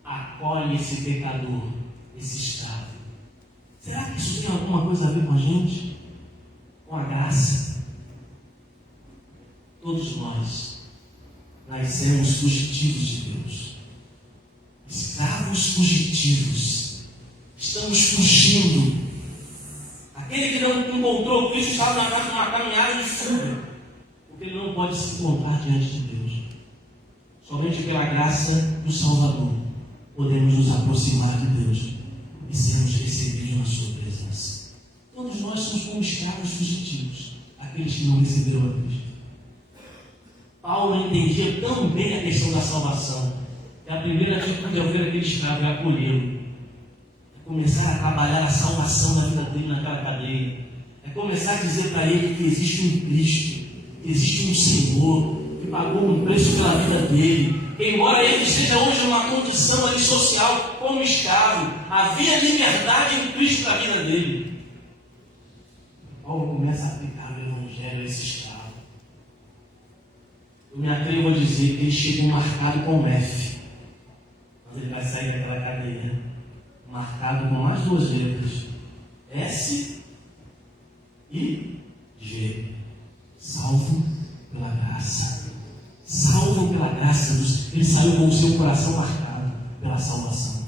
acolhe esse pecador, esse escravo. Será que isso tem alguma coisa a ver com a gente? Com a graça? Todos nós nascemos fugitivos de Deus. E escravos fugitivos. Estamos fugindo. Aquele que não encontrou Cristo estava numa caminhada de fuga, porque ele não pode se encontrar diante de Deus. Somente pela graça do Salvador podemos nos aproximar de Deus e sermos recebidos na sua presença. Todos nós somos como escravos fugitivos, aqueles que não receberam a Cristo. Paulo entendia tão bem a questão da salvação, que a primeira atitude ao ver aquele escravo é acolhê-lo, é começar a trabalhar a salvação da vida dele naquela cadeia, é começar a dizer para ele que existe um Cristo, que existe um Senhor, que pagou um preço pela vida dele, que embora ele esteja hoje numa condição ali social como escravo, havia liberdade em Cristo para a vida dele. Paulo começa a aplicar o Evangelho a esse escravo. Eu me atrevo a dizer que ele chegou marcado com F, mas ele vai sair daquela cadeia marcado com mais duas letras, S e G. Salvo pela graça. Salvo pela graça. Ele saiu com o seu coração marcado pela salvação.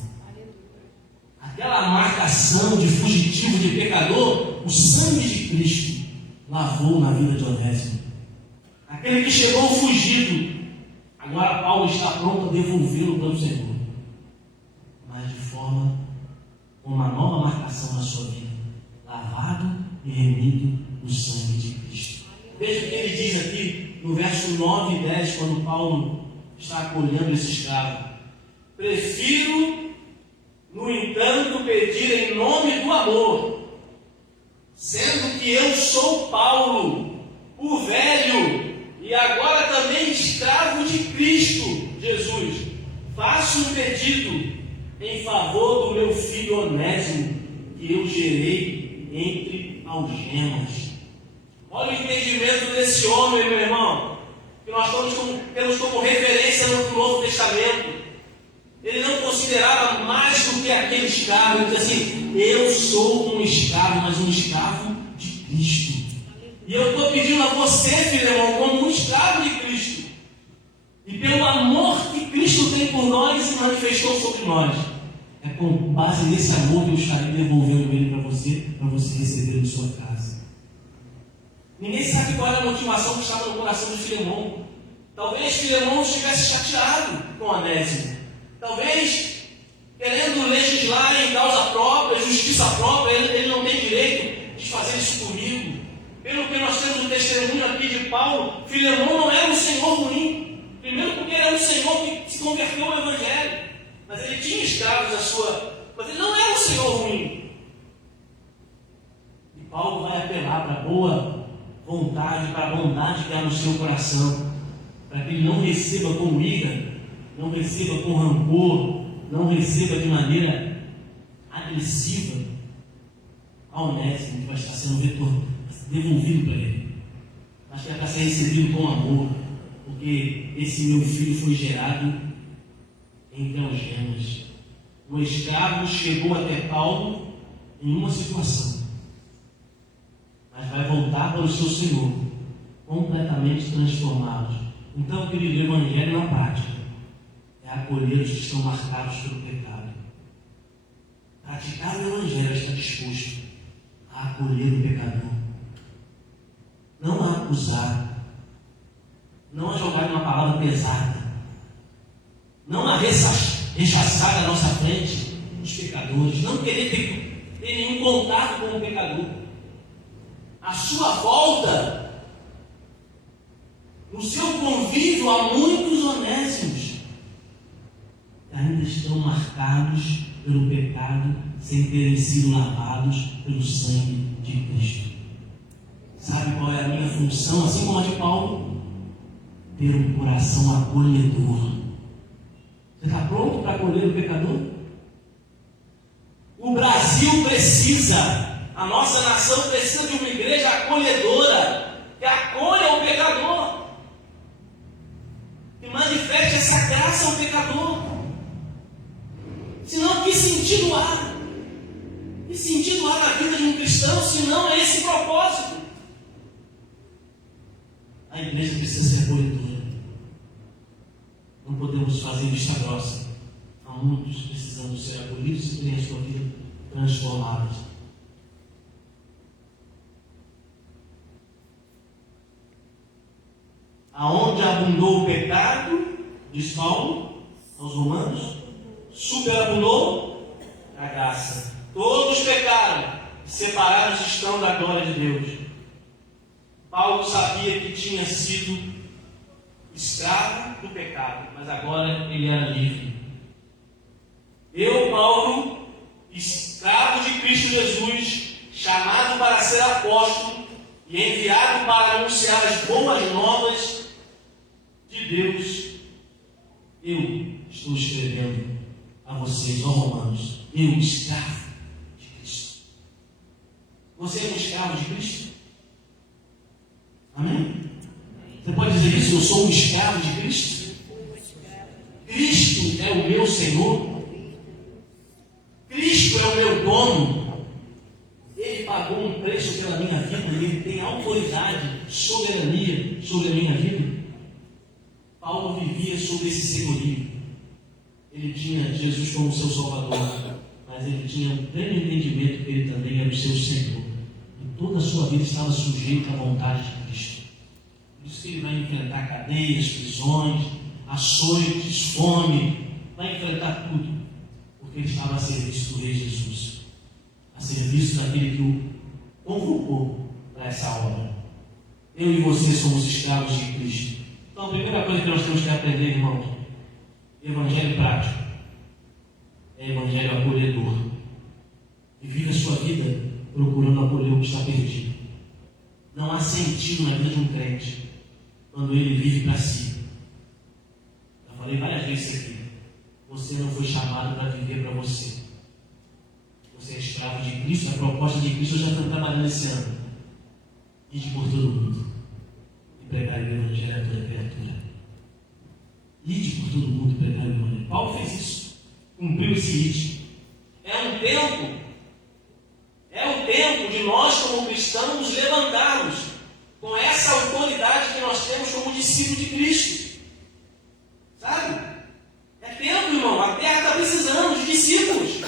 Aquela marcação de fugitivo, de pecador, o sangue de Cristo lavou na vida de Onésimo. Aquele que chegou fugido, agora Paulo está pronto a devolvê-lo para o Senhor, mas de forma com uma nova marcação na sua vida, lavado e remido no sangue de Cristo. Veja o que ele diz aqui no verso 9 e 10, quando Paulo está acolhendo esse escravo. Prefiro, no entanto, pedir em nome do amor, sendo que eu sou Paulo, o velho, e agora também escravo de Cristo Jesus. Faço um pedido em favor do meu filho Onésimo, que eu gerei entre algemas. Olha o entendimento desse homem, meu irmão, que nós temos como referência no Novo Testamento. Ele não considerava mais do que aquele escravo. Ele dizia assim: eu sou um escravo, mas um escravo de Cristo. E eu estou pedindo a você, Filemão, como um escravo de Cristo. E pelo amor que Cristo tem por nós e manifestou sobre nós, é com base nesse amor que eu estarei devolvendo ele para você receber em sua casa. Ninguém sabe qual era a motivação que estava no coração de Filemão. Talvez Filemão estivesse chateado com Onésimo. Talvez querendo legislar em causa própria, justiça própria, ele não tem direito de fazer isso comigo. Pelo que nós temos o testemunho aqui de Paulo, Filemão não era um senhor ruim. Primeiro porque ele era um senhor que se converteu ao Evangelho. Mas ele tinha escravos na sua... Mas ele não era um senhor ruim. E Paulo vai apelar para a boa vontade, para a bondade que há no seu coração, para que ele não receba com ira, não receba com rancor, não receba de maneira agressiva a Onésimo, que vai estar sendo devolvido para ele, mas que é para ser recebido com amor, porque esse meu filho foi gerado entre algemas. O escravo chegou até Paulo em uma situação, mas vai voltar para o seu Senhor completamente transformado. Então, querido, o Evangelho na prática é acolher os que estão marcados pelo pecado. Praticar o Evangelho está disposto a acolher o pecador, não a acusar, não a jogar uma palavra pesada, não a rechaçar da nossa frente os pecadores, não querer ter nenhum contato com o pecador. A sua volta, no seu convívio, há muitos Onésimos que ainda estão marcados pelo pecado, sem terem sido lavados pelo sangue de Cristo. Sabe qual é a minha função, assim como a de Paulo? Ter um coração acolhedor. Você está pronto para acolher o pecador? O Brasil precisa, a nossa nação precisa de uma igreja acolhedora, que acolha o pecador, que manifeste essa graça ao pecador. Senão, que sentido há? Que sentido há na vida de um cristão se não é esse propósito? A igreja precisa ser acolhedora. Não podemos fazer vista grossa a muitos precisando ser acolhidos e terem a sua vida transformada. Aonde abundou o pecado, diz Paulo aos Romanos, superabundou a graça. Todos pecaram, separados estão da glória de Deus. Paulo sabia que tinha sido escravo do pecado, mas agora ele era livre. Eu, Paulo, escravo de Cristo Jesus, chamado para ser apóstolo e enviado para anunciar as boas novas de Deus, eu estou escrevendo a vocês, ó Romanos, eu, escravo de Cristo. Você é um escravo de Cristo? Amém? Você pode dizer isso? Eu sou um escravo de Cristo? Cristo é o meu Senhor. Cristo é o meu dono. Ele pagou um preço pela minha vida. Ele tem autoridade, soberania sobre a minha vida. Paulo vivia sob esse senhorio. Ele tinha Jesus como seu Salvador, mas ele tinha um pleno entendimento que ele também era o seu Senhor. E toda a sua vida estava sujeita à vontade de Cristo. Por isso que ele vai enfrentar cadeias, prisões, açoites, fome, vai enfrentar tudo, porque ele estava a serviço do Rei Jesus, a serviço daquele que o convocou para essa obra. Eu e você somos escravos de Cristo. Então a primeira coisa que nós temos que aprender, irmãos, evangelho prático, é evangelho acolhedor. E vive a sua vida procurando acolher o que está perdido. Não há sentido na vida de um crente quando ele vive para si. Eu falei várias vezes aqui, você não foi chamado para viver para você. Você é escravo de Cristo. A proposta de Cristo já está trabalhando esse ano. Ide por todo mundo e pregar o evangelho a toda criatura. Ide por todo mundo e pregar o evangelho. Paulo fez isso, cumpriu esse ritmo. É o tempo de nós, como cristãos, nos levantarmos com essa autoridade que nós temos como discípulos de Cristo. Sabe? É tempo, irmão. A terra está precisando de discípulos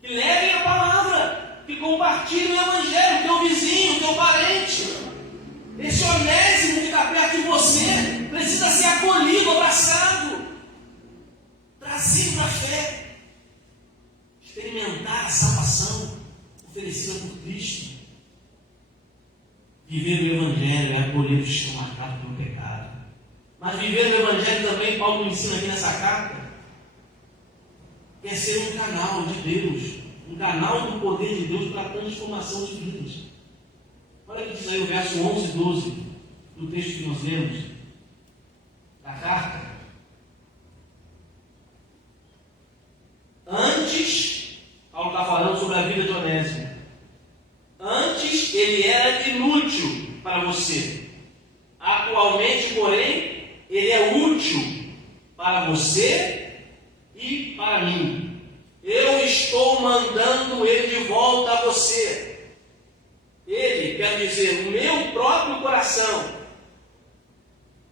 que levem a palavra, que compartilhem o evangelho, teu vizinho, teu parente. Esse Onésimo que está perto de você precisa ser acolhido, abraçado, trazido para a fé, experimentar a salvação oferecida por Cristo. Viver o evangelho é acolher os que estão marcados pelo pecado. Mas viver o evangelho também, Paulo nos ensina aqui nessa carta, é ser um canal de Deus, um canal do poder de Deus para a transformação de vidas. Olha o que diz aí o verso 11 e 12 do texto que nós lemos da carta. Antes, Paulo está falando sobre a vida de Onésimo. Antes ele era inútil para você. Atualmente, porém, ele é útil para você e para mim. Eu estou mandando ele de volta a você. Ele, quer dizer, o meu próprio coração.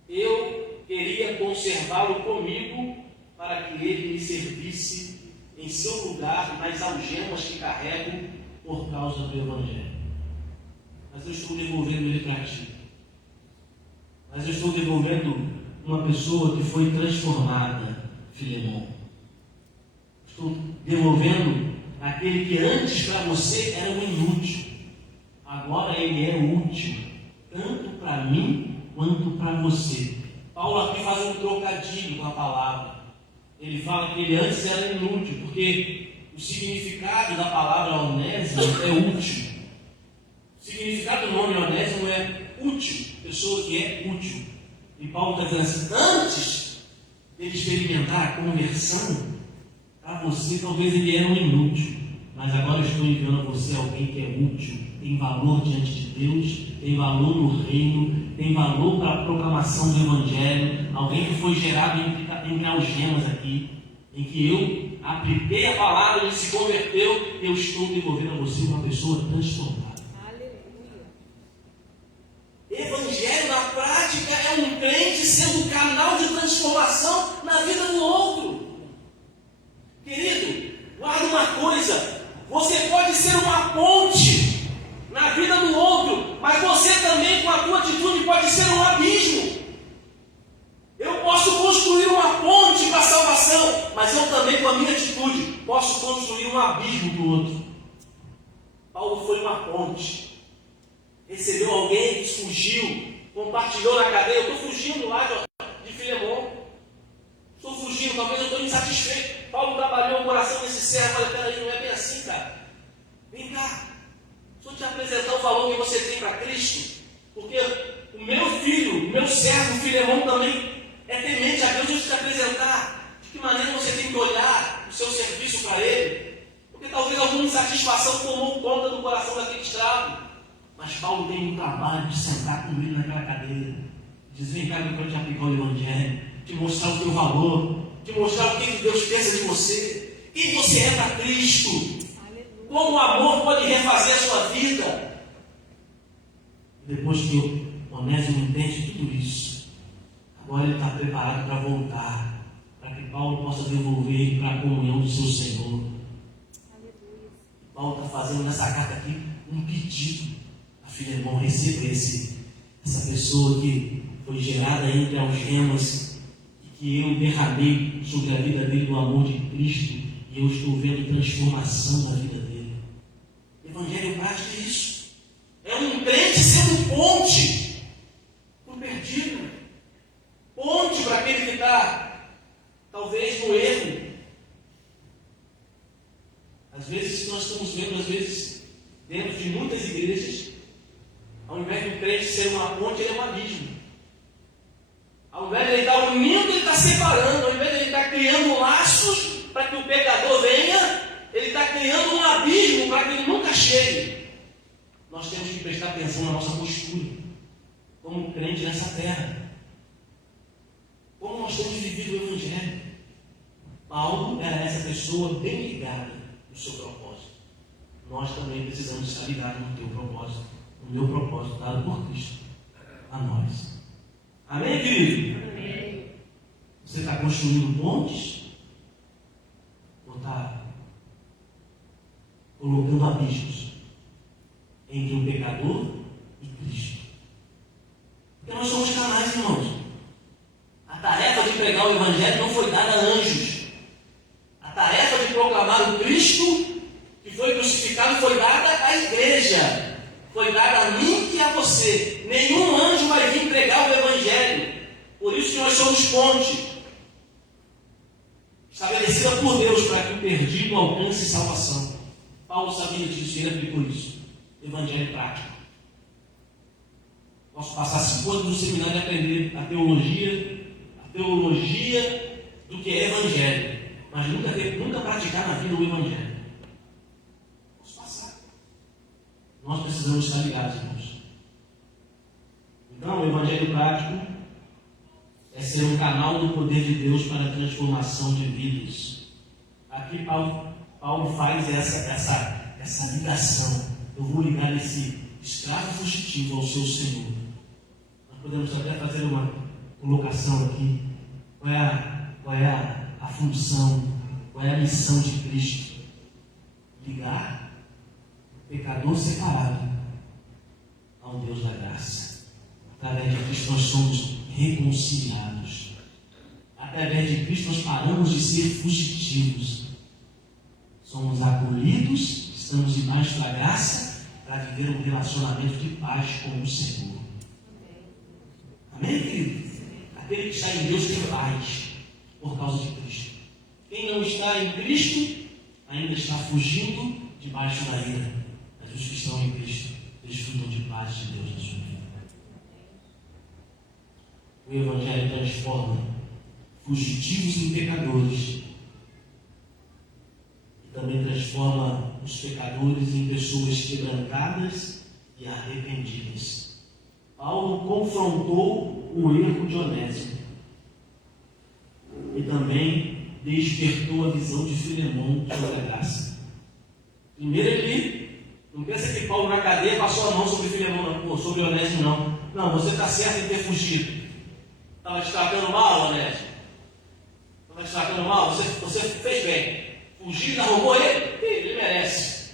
Eu queria conservá-lo comigo para que ele me servisse em seu lugar nas algemas que carrego por causa do Evangelho. Mas eu estou devolvendo ele para ti. Mas eu estou devolvendo uma pessoa que foi transformada, Filemão. Estou devolvendo aquele que antes para você era um inútil. Agora ele é útil, tanto para mim quanto para você. Paulo aqui faz um trocadilho com a palavra. Ele fala que ele antes era inútil, porque o significado da palavra Onésimo é útil. O significado do nome Onésimo é útil, pessoa que é útil. E Paulo está dizendo assim, antes dele experimentar a conversão, para você talvez ele era um inútil, mas agora eu estou enviando a você alguém que é útil, tem valor diante de Deus, tem valor no reino, tem valor para a proclamação do Evangelho, alguém que foi gerado entre algemas aqui, em que eu apliquei a palavra, ele se converteu, eu estou devolvendo a você uma pessoa transformada. Aleluia. Evangelho na prática é um crente sendo canal de transformação na vida do outro. Você pode ser uma ponte na vida do outro, mas você também, com a tua atitude, pode ser um abismo. Eu posso construir uma ponte para a salvação, mas eu também, com a minha atitude, posso construir um abismo do outro. Paulo foi uma ponte. Recebeu alguém que fugiu, compartilhou na cadeia. Eu estou fugindo lá de Filemon. Estou fugindo, talvez eu estou insatisfeito. Paulo trabalhou o coração desse servo. Olha, peraí, não é bem assim, cara. Vem cá. Deixa eu te apresentar o valor que você tem para Cristo. Porque o meu filho, o meu servo, Filemon, também é temente a Deus. Deixa eu te apresentar de que maneira você tem que olhar o seu serviço para Ele. Porque talvez alguma insatisfação tomou conta do coração daquele escravo. Mas Paulo tem um trabalho de sentar com ele naquela cadeira. Dizer, vem cá, eu quero te aplicar o Evangelho. Te mostrar o teu valor. Te mostrar o que Deus pensa de você. Quem você é para Cristo. Como o amor pode refazer a sua vida. Depois que o Onésimo entende tudo isso, agora ele está preparado para voltar. Para que Paulo possa devolver ele para a comunhão do seu Senhor. Paulo está fazendo nessa carta aqui um pedido a Filemon: receba essa pessoa que foi gerada entre algemas e que eu derramei sobre a vida dele o amor de Cristo, e eu estou vendo transformação na vida dele. O Evangelho prático é isso. É um crente sendo ponte para o perdido, ponte para aquele que está talvez no erro. Às vezes nós estamos vendo, dentro de muitas igrejas, ao invés de um crente ser uma ponte, ele é um abismo. Ao invés de ele estar unindo, ele está separando. Ao invés de ele estar criando laços para que o pecador venha, ele está criando um abismo para que ele nunca chegue. Nós temos que prestar atenção na nossa postura, como crente nessa terra. Como nós temos vivido o Evangelho. Paulo era essa pessoa bem ligada no seu propósito. Nós também precisamos estar ligados no teu propósito, no meu propósito dado por Cristo a nós. Amém, querido? Amém. Você está construindo pontes ou está colocando abismos entre o pecador e Cristo? Porque nós somos canais, irmãos. A tarefa de pregar o Evangelho não foi dada a anjos. A tarefa de proclamar o Cristo que foi crucificado foi dada à igreja. Foi dada a mim e a você. Nenhum anjo vai vir pregar o Evangelho. Por isso que nós somos ponte estabelecida por Deus para que o perdido alcance salvação. Paulo sabia disso e ele aplicou isso. Evangelho prático. Posso passar 5 anos no seminário e aprender a teologia do que é Evangelho, mas nunca praticar na vida o Evangelho. Posso passar. Nós precisamos estar ligados, irmãos. Então, o Evangelho prático é ser um canal do poder de Deus para a transformação de vidas. Aqui Paulo faz essa ligação. Eu vou ligar esse escravo fugitivo ao seu Senhor. Nós podemos até fazer uma colocação aqui. Qual é a função, qual é a missão de Cristo? Ligar o pecador separado ao Deus da graça. Através de Cristo nós somos reconciliados. Através de Cristo nós paramos de ser fugitivos. Somos acolhidos, estamos debaixo da graça para viver um relacionamento de paz com o Senhor. Amém, querido? Aquele que está em Deus tem paz por causa de Cristo. Quem não está em Cristo ainda está fugindo debaixo da ira. Mas os que estão em Cristo desfrutam de paz de Deus na sua vida. O Evangelho transforma fugitivos em pecadores e também transforma os pecadores em pessoas quebrantadas e arrependidas. Paulo confrontou o erro de Onésimo e também despertou a visão de Filemon sobre a graça. Primeiro ele, não pensa que Paulo na cadeia passou a mão sobre Filemon, não, sobre Onésimo não. Não, você está certo em ter fugido. Estava te tratando mal, Onésimo? Estava te tratando mal? Você fez bem. Fugir, arrumou ele? Ele merece.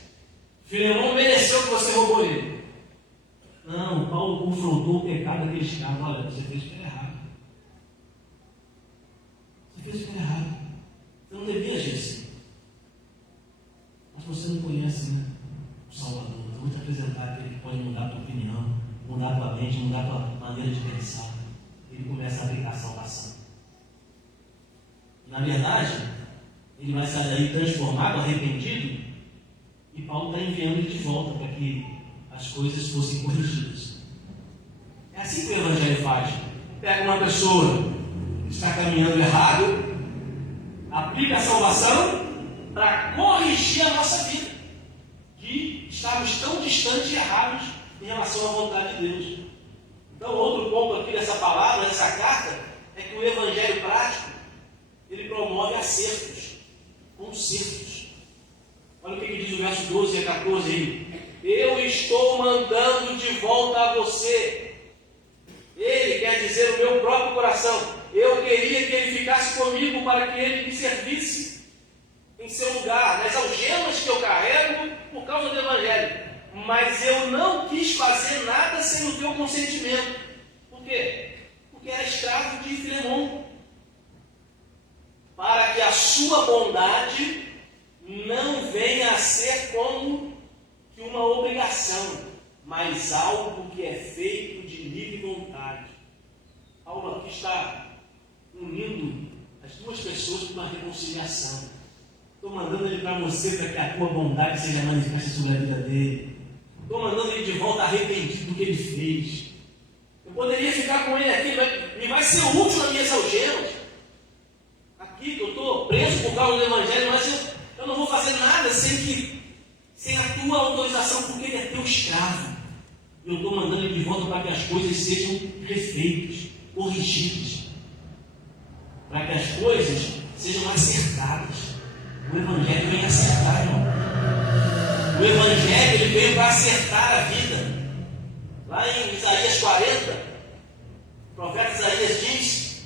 Filemão mereceu que você roubou ele. Não, Paulo confrontou o pecado daquele escravo. Olha, você fez o que era errado. Você fez o que era errado. Você não devia agir assim. Mas você não conhece, né, o Salvador. Eu vou te apresentar aquele que pode mudar a tua opinião, mudar a tua mente, mudar a tua maneira de pensar. Ele começa a aplicar a salvação. Na verdade, ele vai sair daí transformado, arrependido, e Paulo está enviando ele de volta para que as coisas fossem corrigidas. É assim que o Evangelho faz. Pega uma pessoa que está caminhando errado, aplica a salvação para corrigir a nossa vida, que estamos tão distantes e errados em relação à vontade de Deus. Então, outro ponto aqui dessa palavra, dessa carta, é que o Evangelho prático, ele promove acertos, consertos. Olha o que diz o verso 12 e 14 aí. Eu estou mandando de volta a você. Ele quer dizer o meu próprio coração. Eu queria que ele ficasse comigo para que ele me servisse em seu lugar, nas algemas que eu carrego por causa do Evangelho. Mas eu não quis fazer nada sem o teu consentimento. Por quê? Porque era escravo de Filemão. Para que a sua bondade não venha a ser como que uma obrigação, mas algo que é feito de livre vontade. Paulo aqui está unindo as duas pessoas para uma reconciliação. Estou mandando ele para você para que a tua bondade seja manifesta sobre a vida dele. Estou mandando ele de volta arrependido do que ele fez. Eu poderia ficar com ele aqui, mas me vai ser útil nas minhas algemas. Aqui que eu estou preso por causa do Evangelho, mas eu não vou fazer nada sem a tua autorização, porque ele é teu escravo. Eu estou mandando ele de volta para que as coisas sejam refeitas, corrigidas, para que as coisas sejam acertadas. O Evangelho vem acertar, irmão. O Evangelho ele veio para acertar a vida. Lá em Isaías 40, o profeta Isaías diz: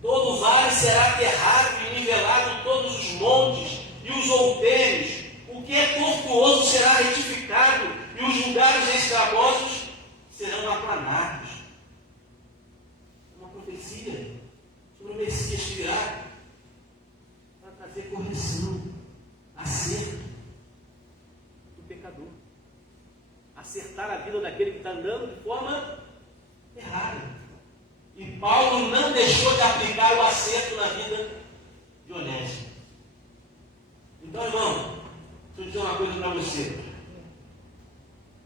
todo vale será aterrado e nivelado todos os montes e os outeiros. O que é tortuoso será retificado e os lugares escravosos serão aplanados. Uma profecia sobre o Messias que virá para trazer correção, acerto do pecador. Acertar a vida daquele que está andando de forma errada. E Paulo não deixou de aplicar o acerto na vida de Onésimo. Então, irmão, deixa eu dizer uma coisa para você.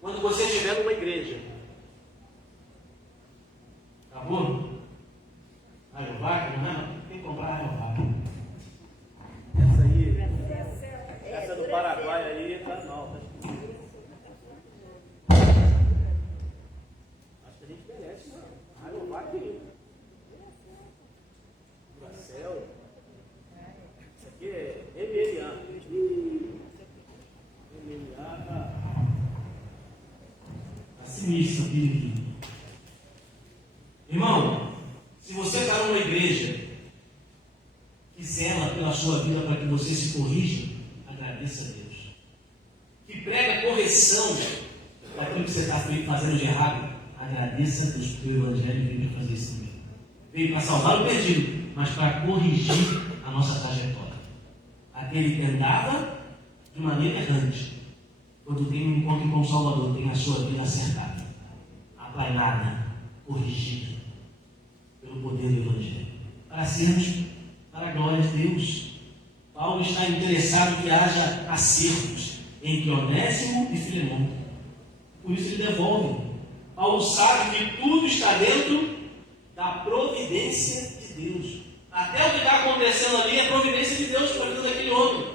Quando você estiver numa igreja, acabou? Aiovac, não é? Tem que comprar Aiovac. Essa aí, essa do Paraguai aí, tá nova. Acho que a gente merece, mano. Aiovac aí. Duracell. Isso aqui é MMA. MMA tá sinistro aqui. Irmão, se você está numa igreja que zela pela sua vida para que você se corrija, agradeça a Deus. Que prega correção daquilo que você está fazendo de errado, agradeça a Deus, porque o Evangelho veio para fazer isso também. Veio para salvar o perdido, mas para corrigir a nossa trajetória. Aquele que andava de maneira errante, quando tem um encontro com o Salvador, tem a sua vida acertada, aplanada, corrigida pelo poder do Evangelho, para sermos para a glória de Deus. Paulo está interessado que haja acertos entre Onésimo e Filemão. Por isso ele devolve. Paulo sabe que tudo está dentro da providência de Deus. Até o que está acontecendo ali é providência de Deus para a vida daquele homem.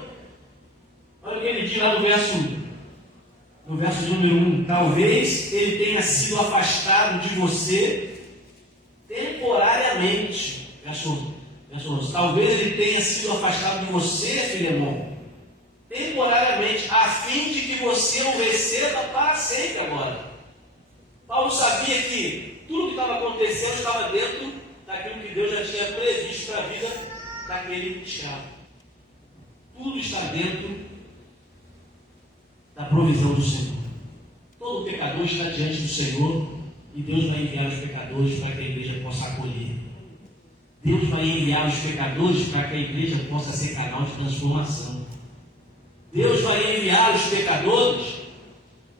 Olha o que ele diz lá no verso de número 1. Talvez ele tenha sido afastado de você temporariamente. Verso 11. Talvez ele tenha sido afastado de você, Filemão, temporariamente, a fim de que você o receba para sempre agora. Paulo sabia que tudo que estava acontecendo estava dentro daquilo que Deus já tinha previsto para a vida daquele escravo. Tudo está dentro da provisão do Senhor. Todo pecador está diante do Senhor e Deus vai enviar os pecadores para que a igreja possa acolher. Deus vai enviar os pecadores para que a igreja possa ser canal de transformação. Deus vai enviar os pecadores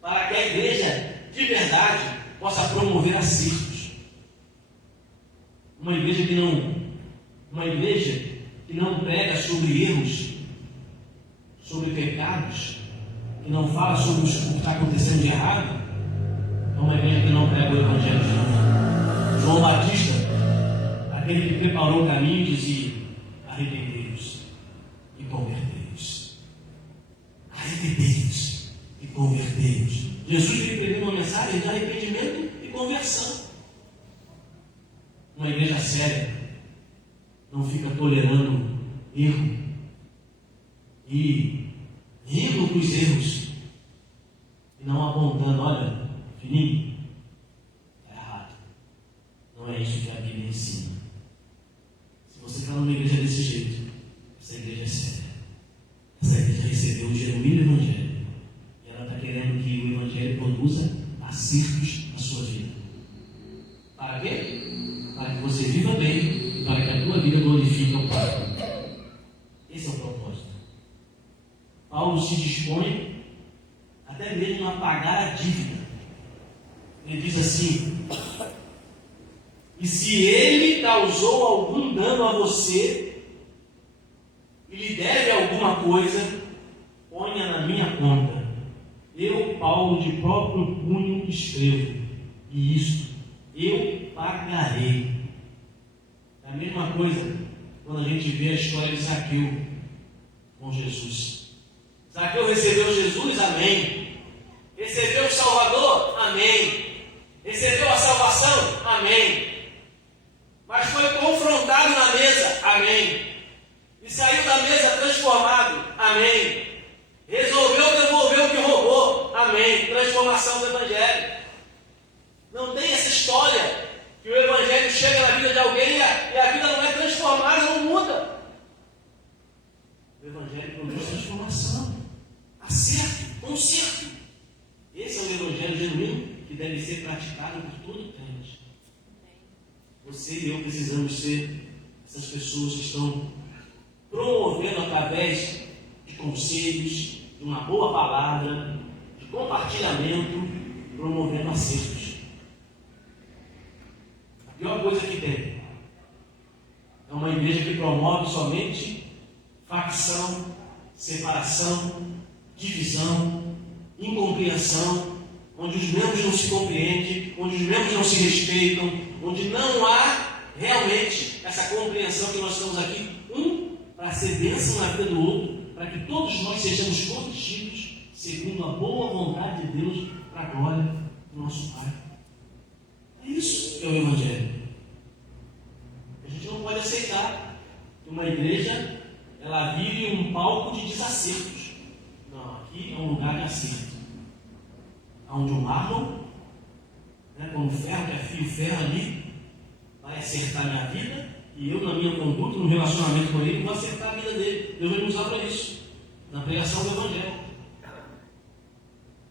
para que a igreja, de verdade, possa promover acertos. Uma igreja que não prega sobre erros, sobre pecados, que não fala sobre o que está acontecendo de errado, é uma igreja que não prega o Evangelho de Jesus. João Batista, aquele que preparou o caminho, dizia: arrependei-vos e convertei-vos. Arrependei-vos e convertei-vos. Jesus veio pregar uma mensagem de arrependimento e conversão. Uma igreja séria não fica tolerando erro e rindo com os erros e não apontando: olha, filhinho, está errado. Não é isso que a Bíblia ensina. Se você está numa igreja desse jeito, essa igreja é séria. Essa igreja recebeu o genuíno Evangelho e ela está querendo que o Evangelho produza acertos na sua vida. Para quê? Para que você viva bem e para que a tua vida glorifique ao Pai. Esse é o propósito. Paulo se dispõe até mesmo a pagar a dívida. Ele diz assim: e se ele causou algum dano a você e lhe deve alguma coisa, ponha na minha conta. Eu, Paulo, de próprio punho escrevo, e isto eu pagarei. É a mesma coisa quando a gente vê a história de Zaqueu com Jesus. Zaqueu recebeu Jesus, amém. Recebeu o Salvador, amém. Recebeu a salvação, amém. Mas foi confrontado na mesa, amém. E saiu da mesa transformado, amém. Resolveu devolver o que roubou, amém. Transformação do Evangelho. Não tem essa história que o Evangelho chega na vida de alguém e a vida não é transformada, não muda. O Evangelho produz transformação, acerto, conserto. Esse é o Evangelho genuíno que deve ser praticado por todo crente. Você e eu precisamos ser essas pessoas que estão promovendo através de conselhos, de uma boa palavra, de compartilhamento, promovendo acertos. A pior coisa que tem é uma igreja que promove somente facção, separação, divisão, incompreensão, onde os membros não se compreendem, onde os membros não se respeitam, onde não há realmente essa compreensão que nós estamos aqui, para ser bênção na vida do outro, para que todos nós sejamos corrigidos segundo a boa vontade de Deus, para a glória do nosso Pai. É isso que é o Evangelho. A gente não pode aceitar que uma igreja ela vire um palco de desacertos. Não, aqui é um lugar de acerto. Onde o mármore, como ferro que afia o ferro ali, vai acertar a minha vida, e eu, na minha conduta, no relacionamento com ele, vou acertar a vida dele. Deus vai nos usar para isso, na pregação do Evangelho.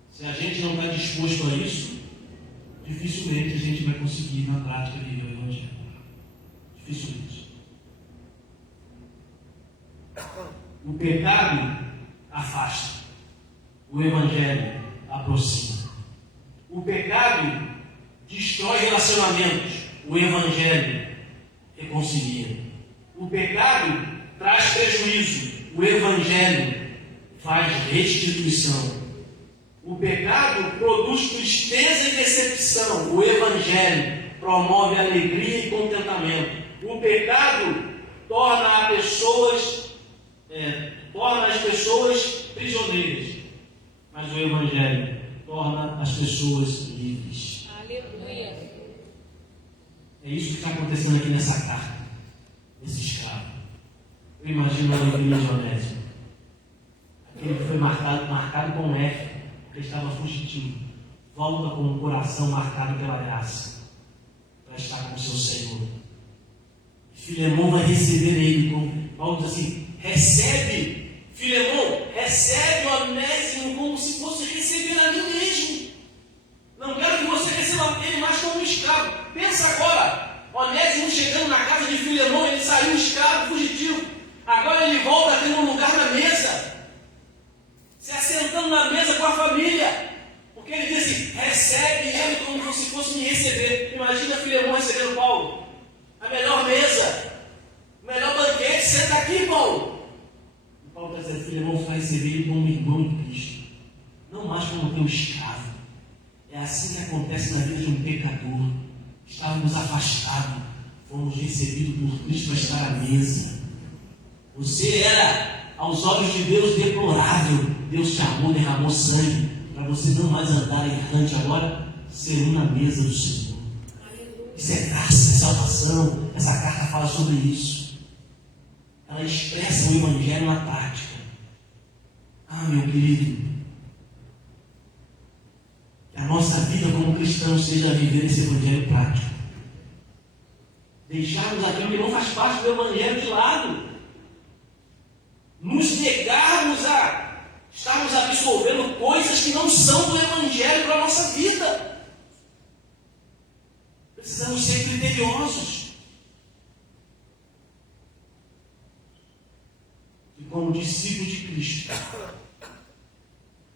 Se a gente não está disposto a isso, dificilmente a gente vai conseguir, na prática, viver o Evangelho. Dificilmente. O pecado afasta, o Evangelho aproxima. O pecado destrói relacionamentos, o Evangelho reconcilia. O pecado traz prejuízo, o Evangelho faz restituição. O pecado produz tristeza e decepção, o Evangelho promove alegria e contentamento. O pecado torna as pessoas prisioneiras, mas o Evangelho torna as pessoas livres. Aleluia. É isso que está acontecendo aqui nessa carta, nesse escravo. Eu imagino a alegria de Onésimo. Aquele que foi marcado com F, porque estava fugitivo. Volta com o coração marcado pela graça, para estar com o seu Senhor. Filemão vai receber ele, como Paulo diz assim: recebe, Filemão, recebe Onésimo como se fosse sentando na mesa com a família. Porque ele diz assim, recebe ele como se fosse me receber. Imagina Filemão recebendo Paulo. A melhor mesa, o melhor banquete, senta aqui, Paulo. E Paulo está dizendo, Filemão vai receber ele como irmão em Cristo. Não mais como teu escravo. É assim que acontece na vida de um pecador. Estávamos afastados, fomos recebidos por Cristo para estar à mesa. Você era, aos olhos de Deus, deplorável. Deus te amou, derramou sangue, para você não mais andar errante agora, ser um na mesa do Senhor. Isso é graça, é salvação. Essa carta fala sobre isso. Ela expressa o Evangelho na prática. Ah, meu querido, que a nossa vida como cristãos seja viver esse Evangelho prático. Deixarmos aquilo que não faz parte do Evangelho de lado. Nos negarmos a estarmos absorvendo coisas que não são do Evangelho para a nossa vida. Precisamos ser criteriosos. E como discípulos de Cristo,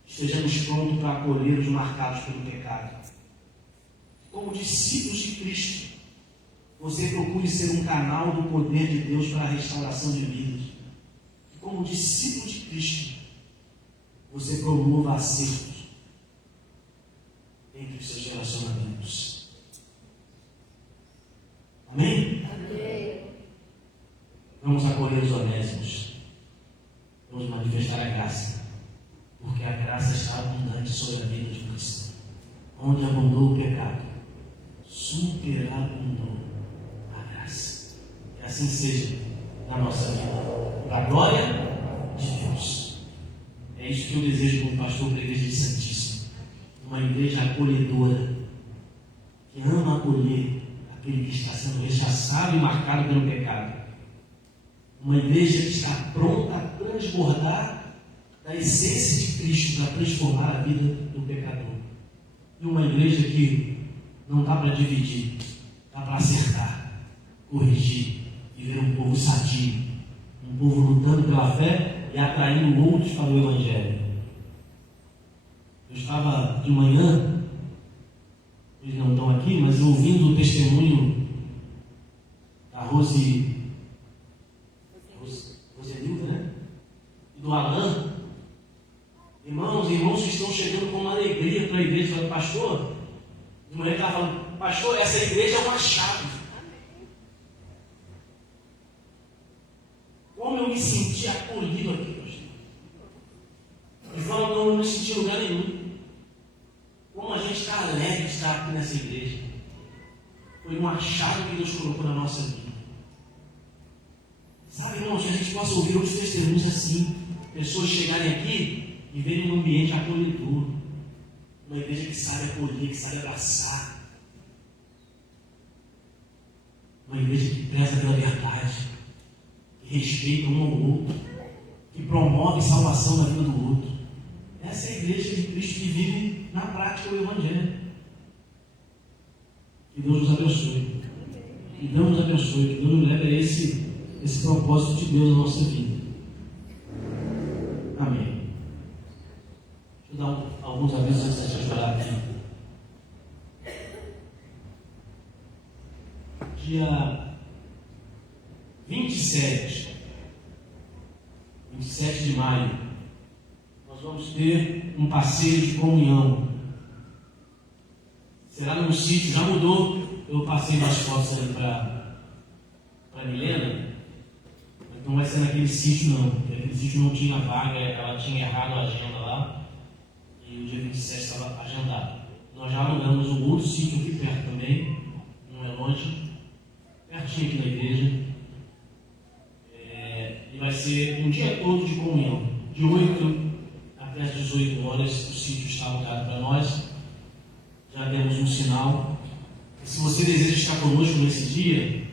estejamos prontos para acolher os marcados pelo pecado. Como discípulos de Cristo, você procure ser um canal do poder de Deus para a restauração de vidas. E como discípulo de Cristo, você promova acertos entre os seus relacionamentos. Amém? Amém. Vamos acolher os onésimos. Vamos manifestar a graça. Porque a graça está abundante sobre a vida de cristão. Onde abundou o pecado, superabundou a graça. Que assim seja na nossa vida. Para a glória de Deus. É isso que eu desejo como pastor para a Igreja de Santíssimo. Uma igreja acolhedora, que ama acolher aquele que está sendo rechaçado e marcado pelo pecado. Uma igreja que está pronta a transbordar da essência de Cristo para transformar a vida do pecador. E uma igreja que não está para dividir, está para acertar, corrigir e ver um povo sadio, um povo lutando pela fé e atraindo outros para o Evangelho. Eu estava de manhã, eles não estão aqui, mas ouvindo o testemunho da Rosenilda, né? E do Alan. Irmãos que estão chegando com uma alegria para a igreja. Falando, pastor, de manhã estava falando, pastor, essa igreja é uma chave. Como eu me senti acolhido aqui, pastor. E falando, não me senti em lugar nenhum. Como a gente está alegre de estar aqui nessa igreja. Foi uma chave que Deus colocou na nossa vida. Sabe, irmãos, que a gente possa ouvir outros testemunhos assim. Pessoas chegarem aqui e verem um ambiente acolhedor. Uma igreja que sabe acolher, que sabe abraçar. Uma igreja que preza pela verdade, que respeita um ao outro, que promove salvação na vida do outro. Essa é a igreja de Cristo que vive na prática o Evangelho. Que Deus nos abençoe. Que Deus nos abençoe. Que Deus nos leve a esse propósito de Deus na nossa vida. Amém. Deixa eu dar alguns avisos antes de a gente orar aqui. Dia 27 de maio, nós vamos ter um passeio de comunhão. Será num sítio, já mudou. Eu passei umas fotos ali para a Milena. Não vai ser naquele sítio não, porque aquele sítio não tinha vaga, ela tinha errado a agenda lá, e o dia 27 estava agendado. Nós já alugamos um outro sítio aqui perto também, não é longe, pertinho aqui da igreja, e vai ser um dia todo de comunhão, de 8 até as 18 horas, o sítio está alugado para nós, já demos um sinal. E se você deseja estar conosco nesse dia,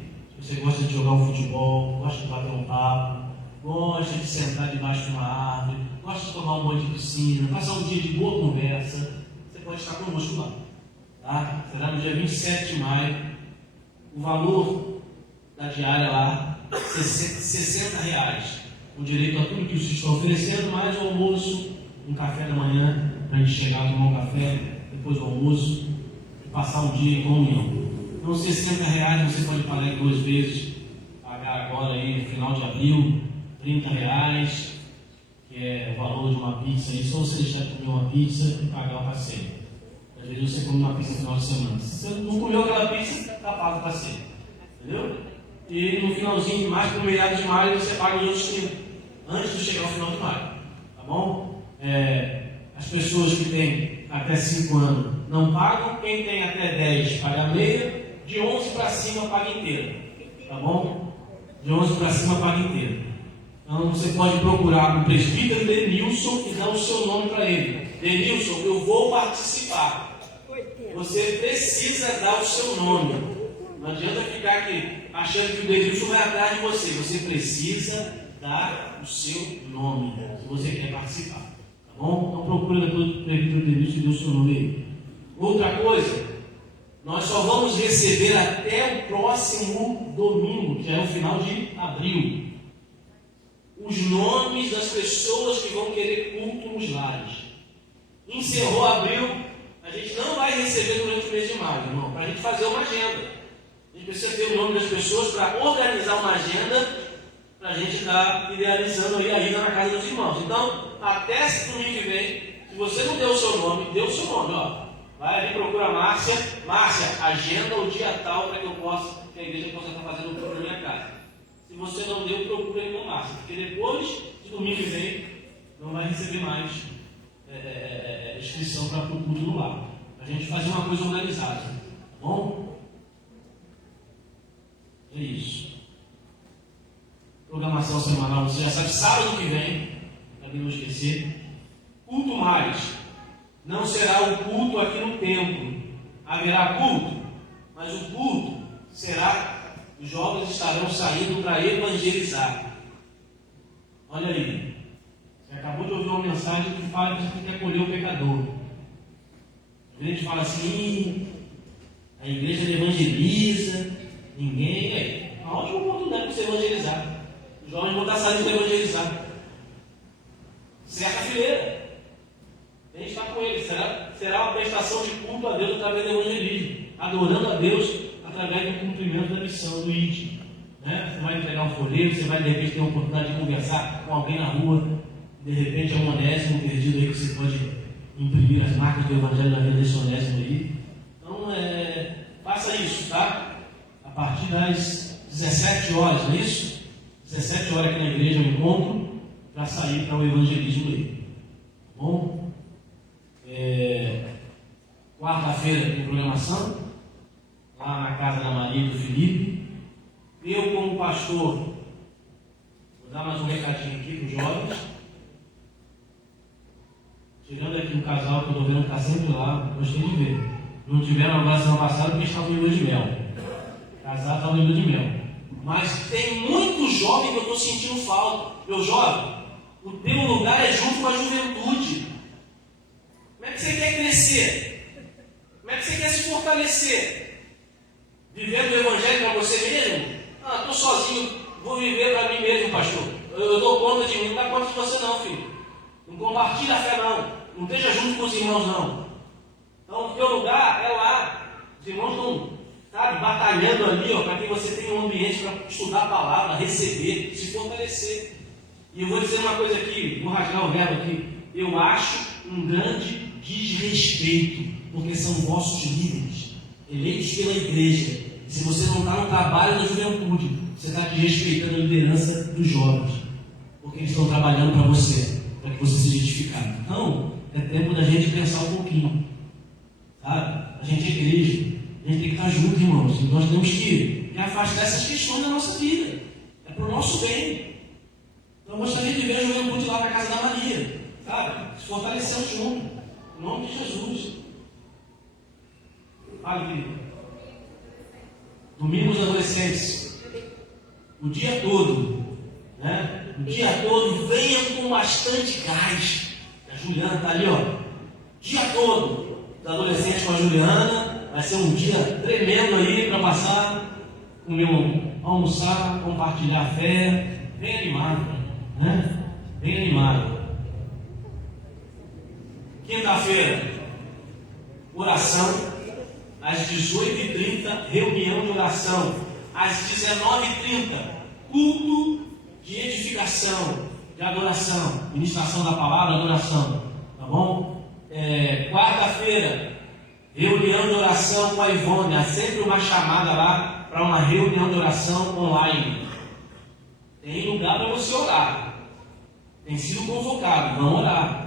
você gosta de jogar um futebol, gosta de bater um papo, gosta de sentar debaixo de uma árvore, gosta de tomar um banho de piscina, passar um dia de boa conversa, você pode estar conosco lá. Tá? Será no dia 27 de maio. O valor da diária lá, R$60, com direito a tudo que vocês estão oferecendo, mais o almoço, um café da manhã para a gente chegar, tomar um café, depois do almoço, e passar um dia em comunhão. Então, R$60 você pode pagar em 2 vezes, pagar agora aí no final de abril, R$30, que é o valor de uma pizza, aí só você deixar de comer uma pizza e pagar o passeio. Às vezes você come uma pizza no final de semana. Se você não comeu aquela pizza, está pago o passeio. Entendeu? E no finalzinho, mais para o meado de maio, você paga os outros 30, antes de chegar ao final de maio. Tá bom? As pessoas que têm até 5 anos não pagam, quem tem até 10 paga meia, de 11 para cima paga inteira. Tá bom? De 11 para cima paga inteira. Então você pode procurar o presbítero Denilson e dar o seu nome para ele. Denilson, eu vou participar. Você precisa dar o seu nome. Não adianta ficar aqui achando que o Denilson vai atrás de você. Você precisa dar o seu nome se você quer participar. Tá bom? Então procura o presbítero Denilson e dê o seu nome aí. Outra coisa, nós só vamos receber até o próximo domingo, que é o final de abril, os nomes das pessoas que vão querer culto nos lares. Encerrou abril, a gente não vai receber durante o mês de maio, irmão, para a gente fazer uma agenda. A gente precisa ter o nome das pessoas para organizar uma agenda, para a gente estar idealizando aí a ida na casa dos irmãos. Então, até esse domingo que vem, se você não deu o seu nome, dê o seu nome, ó. Vai ali, procura a Márcia. Márcia, agenda o dia tal para que a igreja possa estar fazendo o culto na minha casa. Se você não deu, procura ele com Márcia, porque depois de domingo que vem, não vai receber mais inscrição para o culto no lar. A gente fazer uma coisa organizada. Tá bom? É isso. Programação semanal, você já sabe, sábado que vem, para não esquecer. Culto mais. Não será o culto aqui no templo. Haverá culto, mas o culto será, os jovens estarão saindo para evangelizar. Olha aí. Você acabou de ouvir uma mensagem que fala que você quer acolher o pecador. A gente fala assim, a igreja evangeliza, ninguém é. Uma ótima oportunidade para você evangelizar. Os jovens vão estar saindo para evangelizar. Cerca a fileira. A gente está com ele. Será uma prestação de culto a Deus através do evangelismo. Adorando a Deus através do cumprimento da missão, do ID. Né? Você vai entregar um folheto, você vai de repente ter a oportunidade de conversar com alguém na rua. De repente é um Onésimo perdido aí que você pode imprimir as marcas do Evangelho da vida desse Onésimo aí. Então, faça isso, tá? A partir das 17 horas, não é isso? 17 horas aqui na igreja eu encontro para sair para o evangelismo aí. Tá bom? Quarta-feira tem programação, lá na casa da Maria e do Felipe. Eu, como pastor, vou dar mais um recadinho aqui para os jovens. Tirando aqui um casal que eu estou vendo que está sempre lá, gostei de ver. Não tiveram agora semana passada porque estavam em lua de mel. Casado estava em lua de mel. Mas tem muito jovem que eu estou sentindo falta. Meu jovem, o teu lugar é junto com a juventude. Como é que você quer crescer? Como é que você quer se fortalecer? Vivendo o evangelho para você mesmo? Ah, estou sozinho, vou viver para mim mesmo, pastor. Eu dou conta de mim, não dá conta de você não, filho. Não compartilha a fé não. Não esteja junto com os irmãos não. Então o teu lugar é lá. Os irmãos estão, sabe, batalhando ali, ó, para que você tenha um ambiente para estudar a palavra, receber, se fortalecer. E eu vou dizer uma coisa aqui, vou rasgar o verbo aqui. Eu acho um grande desrespeito, porque são vossos líderes, eleitos pela igreja. E se você não está no trabalho da juventude, você está desrespeitando a liderança dos jovens, porque eles estão trabalhando para você, para que você seja edificado. Então, é tempo da gente pensar um pouquinho, sabe? A gente é igreja, a gente tem que estar junto, irmãos, e nós temos que afastar essas questões da nossa vida, é para o nosso bem. Então, eu gostaria de ver a juventude lá na casa da Maria, sabe? Se fortalecendo junto, em nome de Jesus. Fale, querido. Domingos adolescentes, o dia todo, né? O dia todo, venha com bastante gás. A Juliana está ali, ó. O dia todo, os adolescentes com a Juliana, vai ser um dia tremendo aí para passar, almoçar, compartilhar a fé, bem animado, né? Bem animado. Quinta-feira, oração. Às 18h30, reunião de oração. Às 19h30, culto de edificação, de adoração, ministração da palavra, adoração. Tá bom? Quarta-feira, reunião de oração com a Ivone. Há sempre uma chamada lá para uma reunião de oração online. Tem lugar para você orar. Tem sido convocado, vamos orar.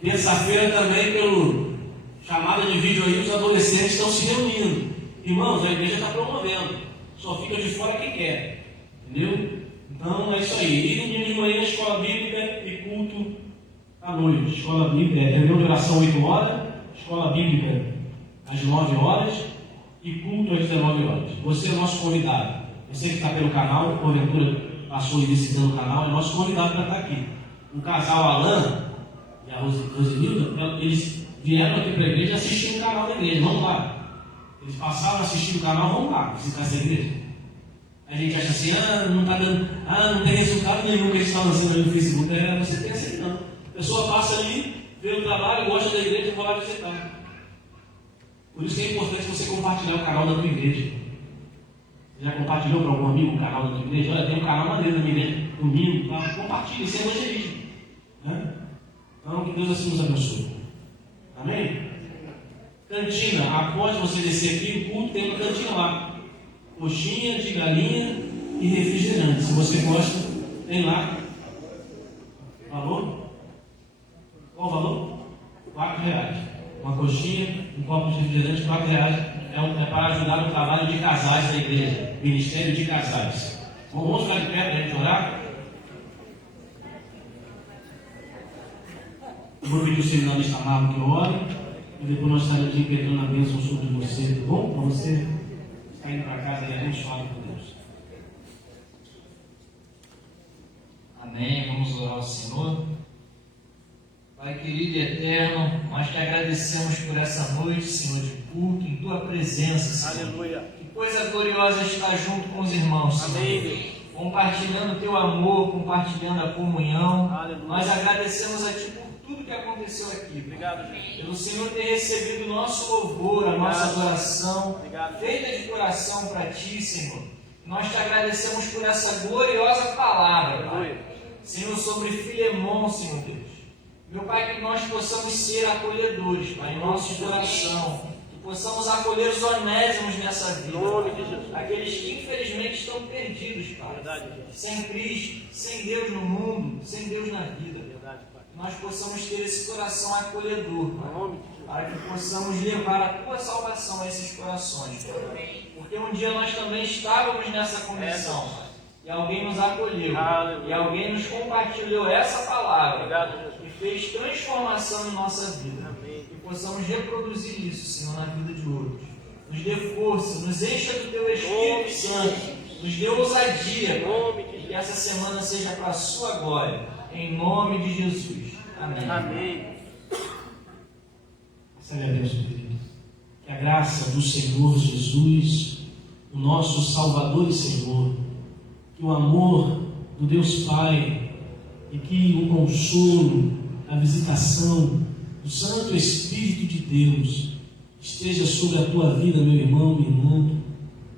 Terça-feira também, pelo chamada de vídeo aí, os adolescentes estão se reunindo. Irmãos, a igreja está promovendo. Só fica de fora quem quer. Entendeu? Então é isso aí. E domingo de manhã, escola bíblica e culto à noite. Escola bíblica, reunião de oração 8 horas, escola bíblica às 9 horas e culto às 19 horas. Você é nosso convidado. Você que está pelo canal, porventura passou e visitando o canal, é nosso convidado para estar aqui. O casal Alain e a Rosenilda, eles vieram aqui para a igreja assistir o canal da igreja. Vamos lá. Eles passaram a assistir o canal, vamos lá, visitar essa igreja. A gente acha assim, não está dando, não tem resultado nenhum que eles estão lançando ali no Facebook. Você pensa assim, não. A pessoa passa ali, vê o trabalho, gosta da igreja e vai lá visitar. Por isso que é importante você compartilhar o canal da tua igreja. Você já compartilhou para algum amigo o canal da tua igreja? Olha, tem um canal maneiro da minha igreja, domingo, tá? Compartilha, isso é evangelismo. Né? Então, que Deus assim nos abençoe. Amém? Cantina, após você descer aqui, o culto tem uma cantina lá. Coxinha de galinha e refrigerante. Se você gosta, tem lá. Valor? Qual o valor? R$4. Uma coxinha, um copo de refrigerante, R$4. É para ajudar no trabalho de casais da igreja. Ministério de casais. Bom, vamos ficar de pé para a gente orar. Eu vou pedir o seminarista amado que ore. E depois nós estaremos impetrando a bênção sobre você. Tá bom? Para você estar indo para casa e a gente fala com Deus. Amém. Vamos orar ao Senhor. Pai querido e eterno, nós te agradecemos por essa noite, Senhor, de culto, em tua presença, Senhor. Aleluia. Que coisa gloriosa estar junto com os irmãos, Senhor. Amém. Compartilhando o teu amor, compartilhando a comunhão. Aleluia. Nós agradecemos a ti por tudo que aconteceu aqui. Obrigado, Jesus. Pelo Senhor ter recebido o nosso louvor, a nossa adoração, feita de coração para ti, Senhor. Nós te agradecemos por essa gloriosa palavra, Pai. Senhor, sobre Filemon, Senhor Deus. Meu Pai, que nós possamos ser acolhedores, Pai, em nosso coração. Que possamos acolher os onésimos nessa vida. Aqueles que infelizmente estão perdidos, Pai. Sem Cristo, sem Deus no mundo, sem Deus na vida. Que nós possamos ter esse coração acolhedor, Pai. Para que possamos levar a tua salvação a esses corações, Pai. Porque um dia nós também estávamos nessa condição, Pai. E alguém nos acolheu. E alguém nos compartilhou essa palavra. Fez transformação em nossa vida. Amém. Que possamos reproduzir isso, Senhor, na vida de outros. Nos dê força, nos encha do teu Espírito Santo, nos dê ousadia, e que essa semana seja para a sua glória, em nome de Jesus. Amém. Amém. Recebe a bênção, querido. Que a graça do Senhor Jesus, o nosso Salvador e Senhor, que o amor do Deus Pai e que o consolo, a visitação do Santo Espírito de Deus esteja sobre a tua vida, meu irmão, minha irmã,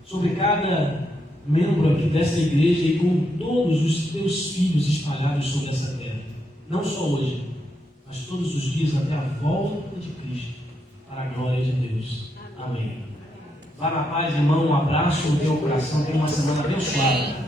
sobre cada membro aqui desta igreja e com todos os teus filhos espalhados sobre essa terra. Não só hoje, mas todos os dias até a volta de Cristo, para a glória de Deus. Amém. Vá na paz, irmão, um abraço no teu coração, tenha uma semana abençoada.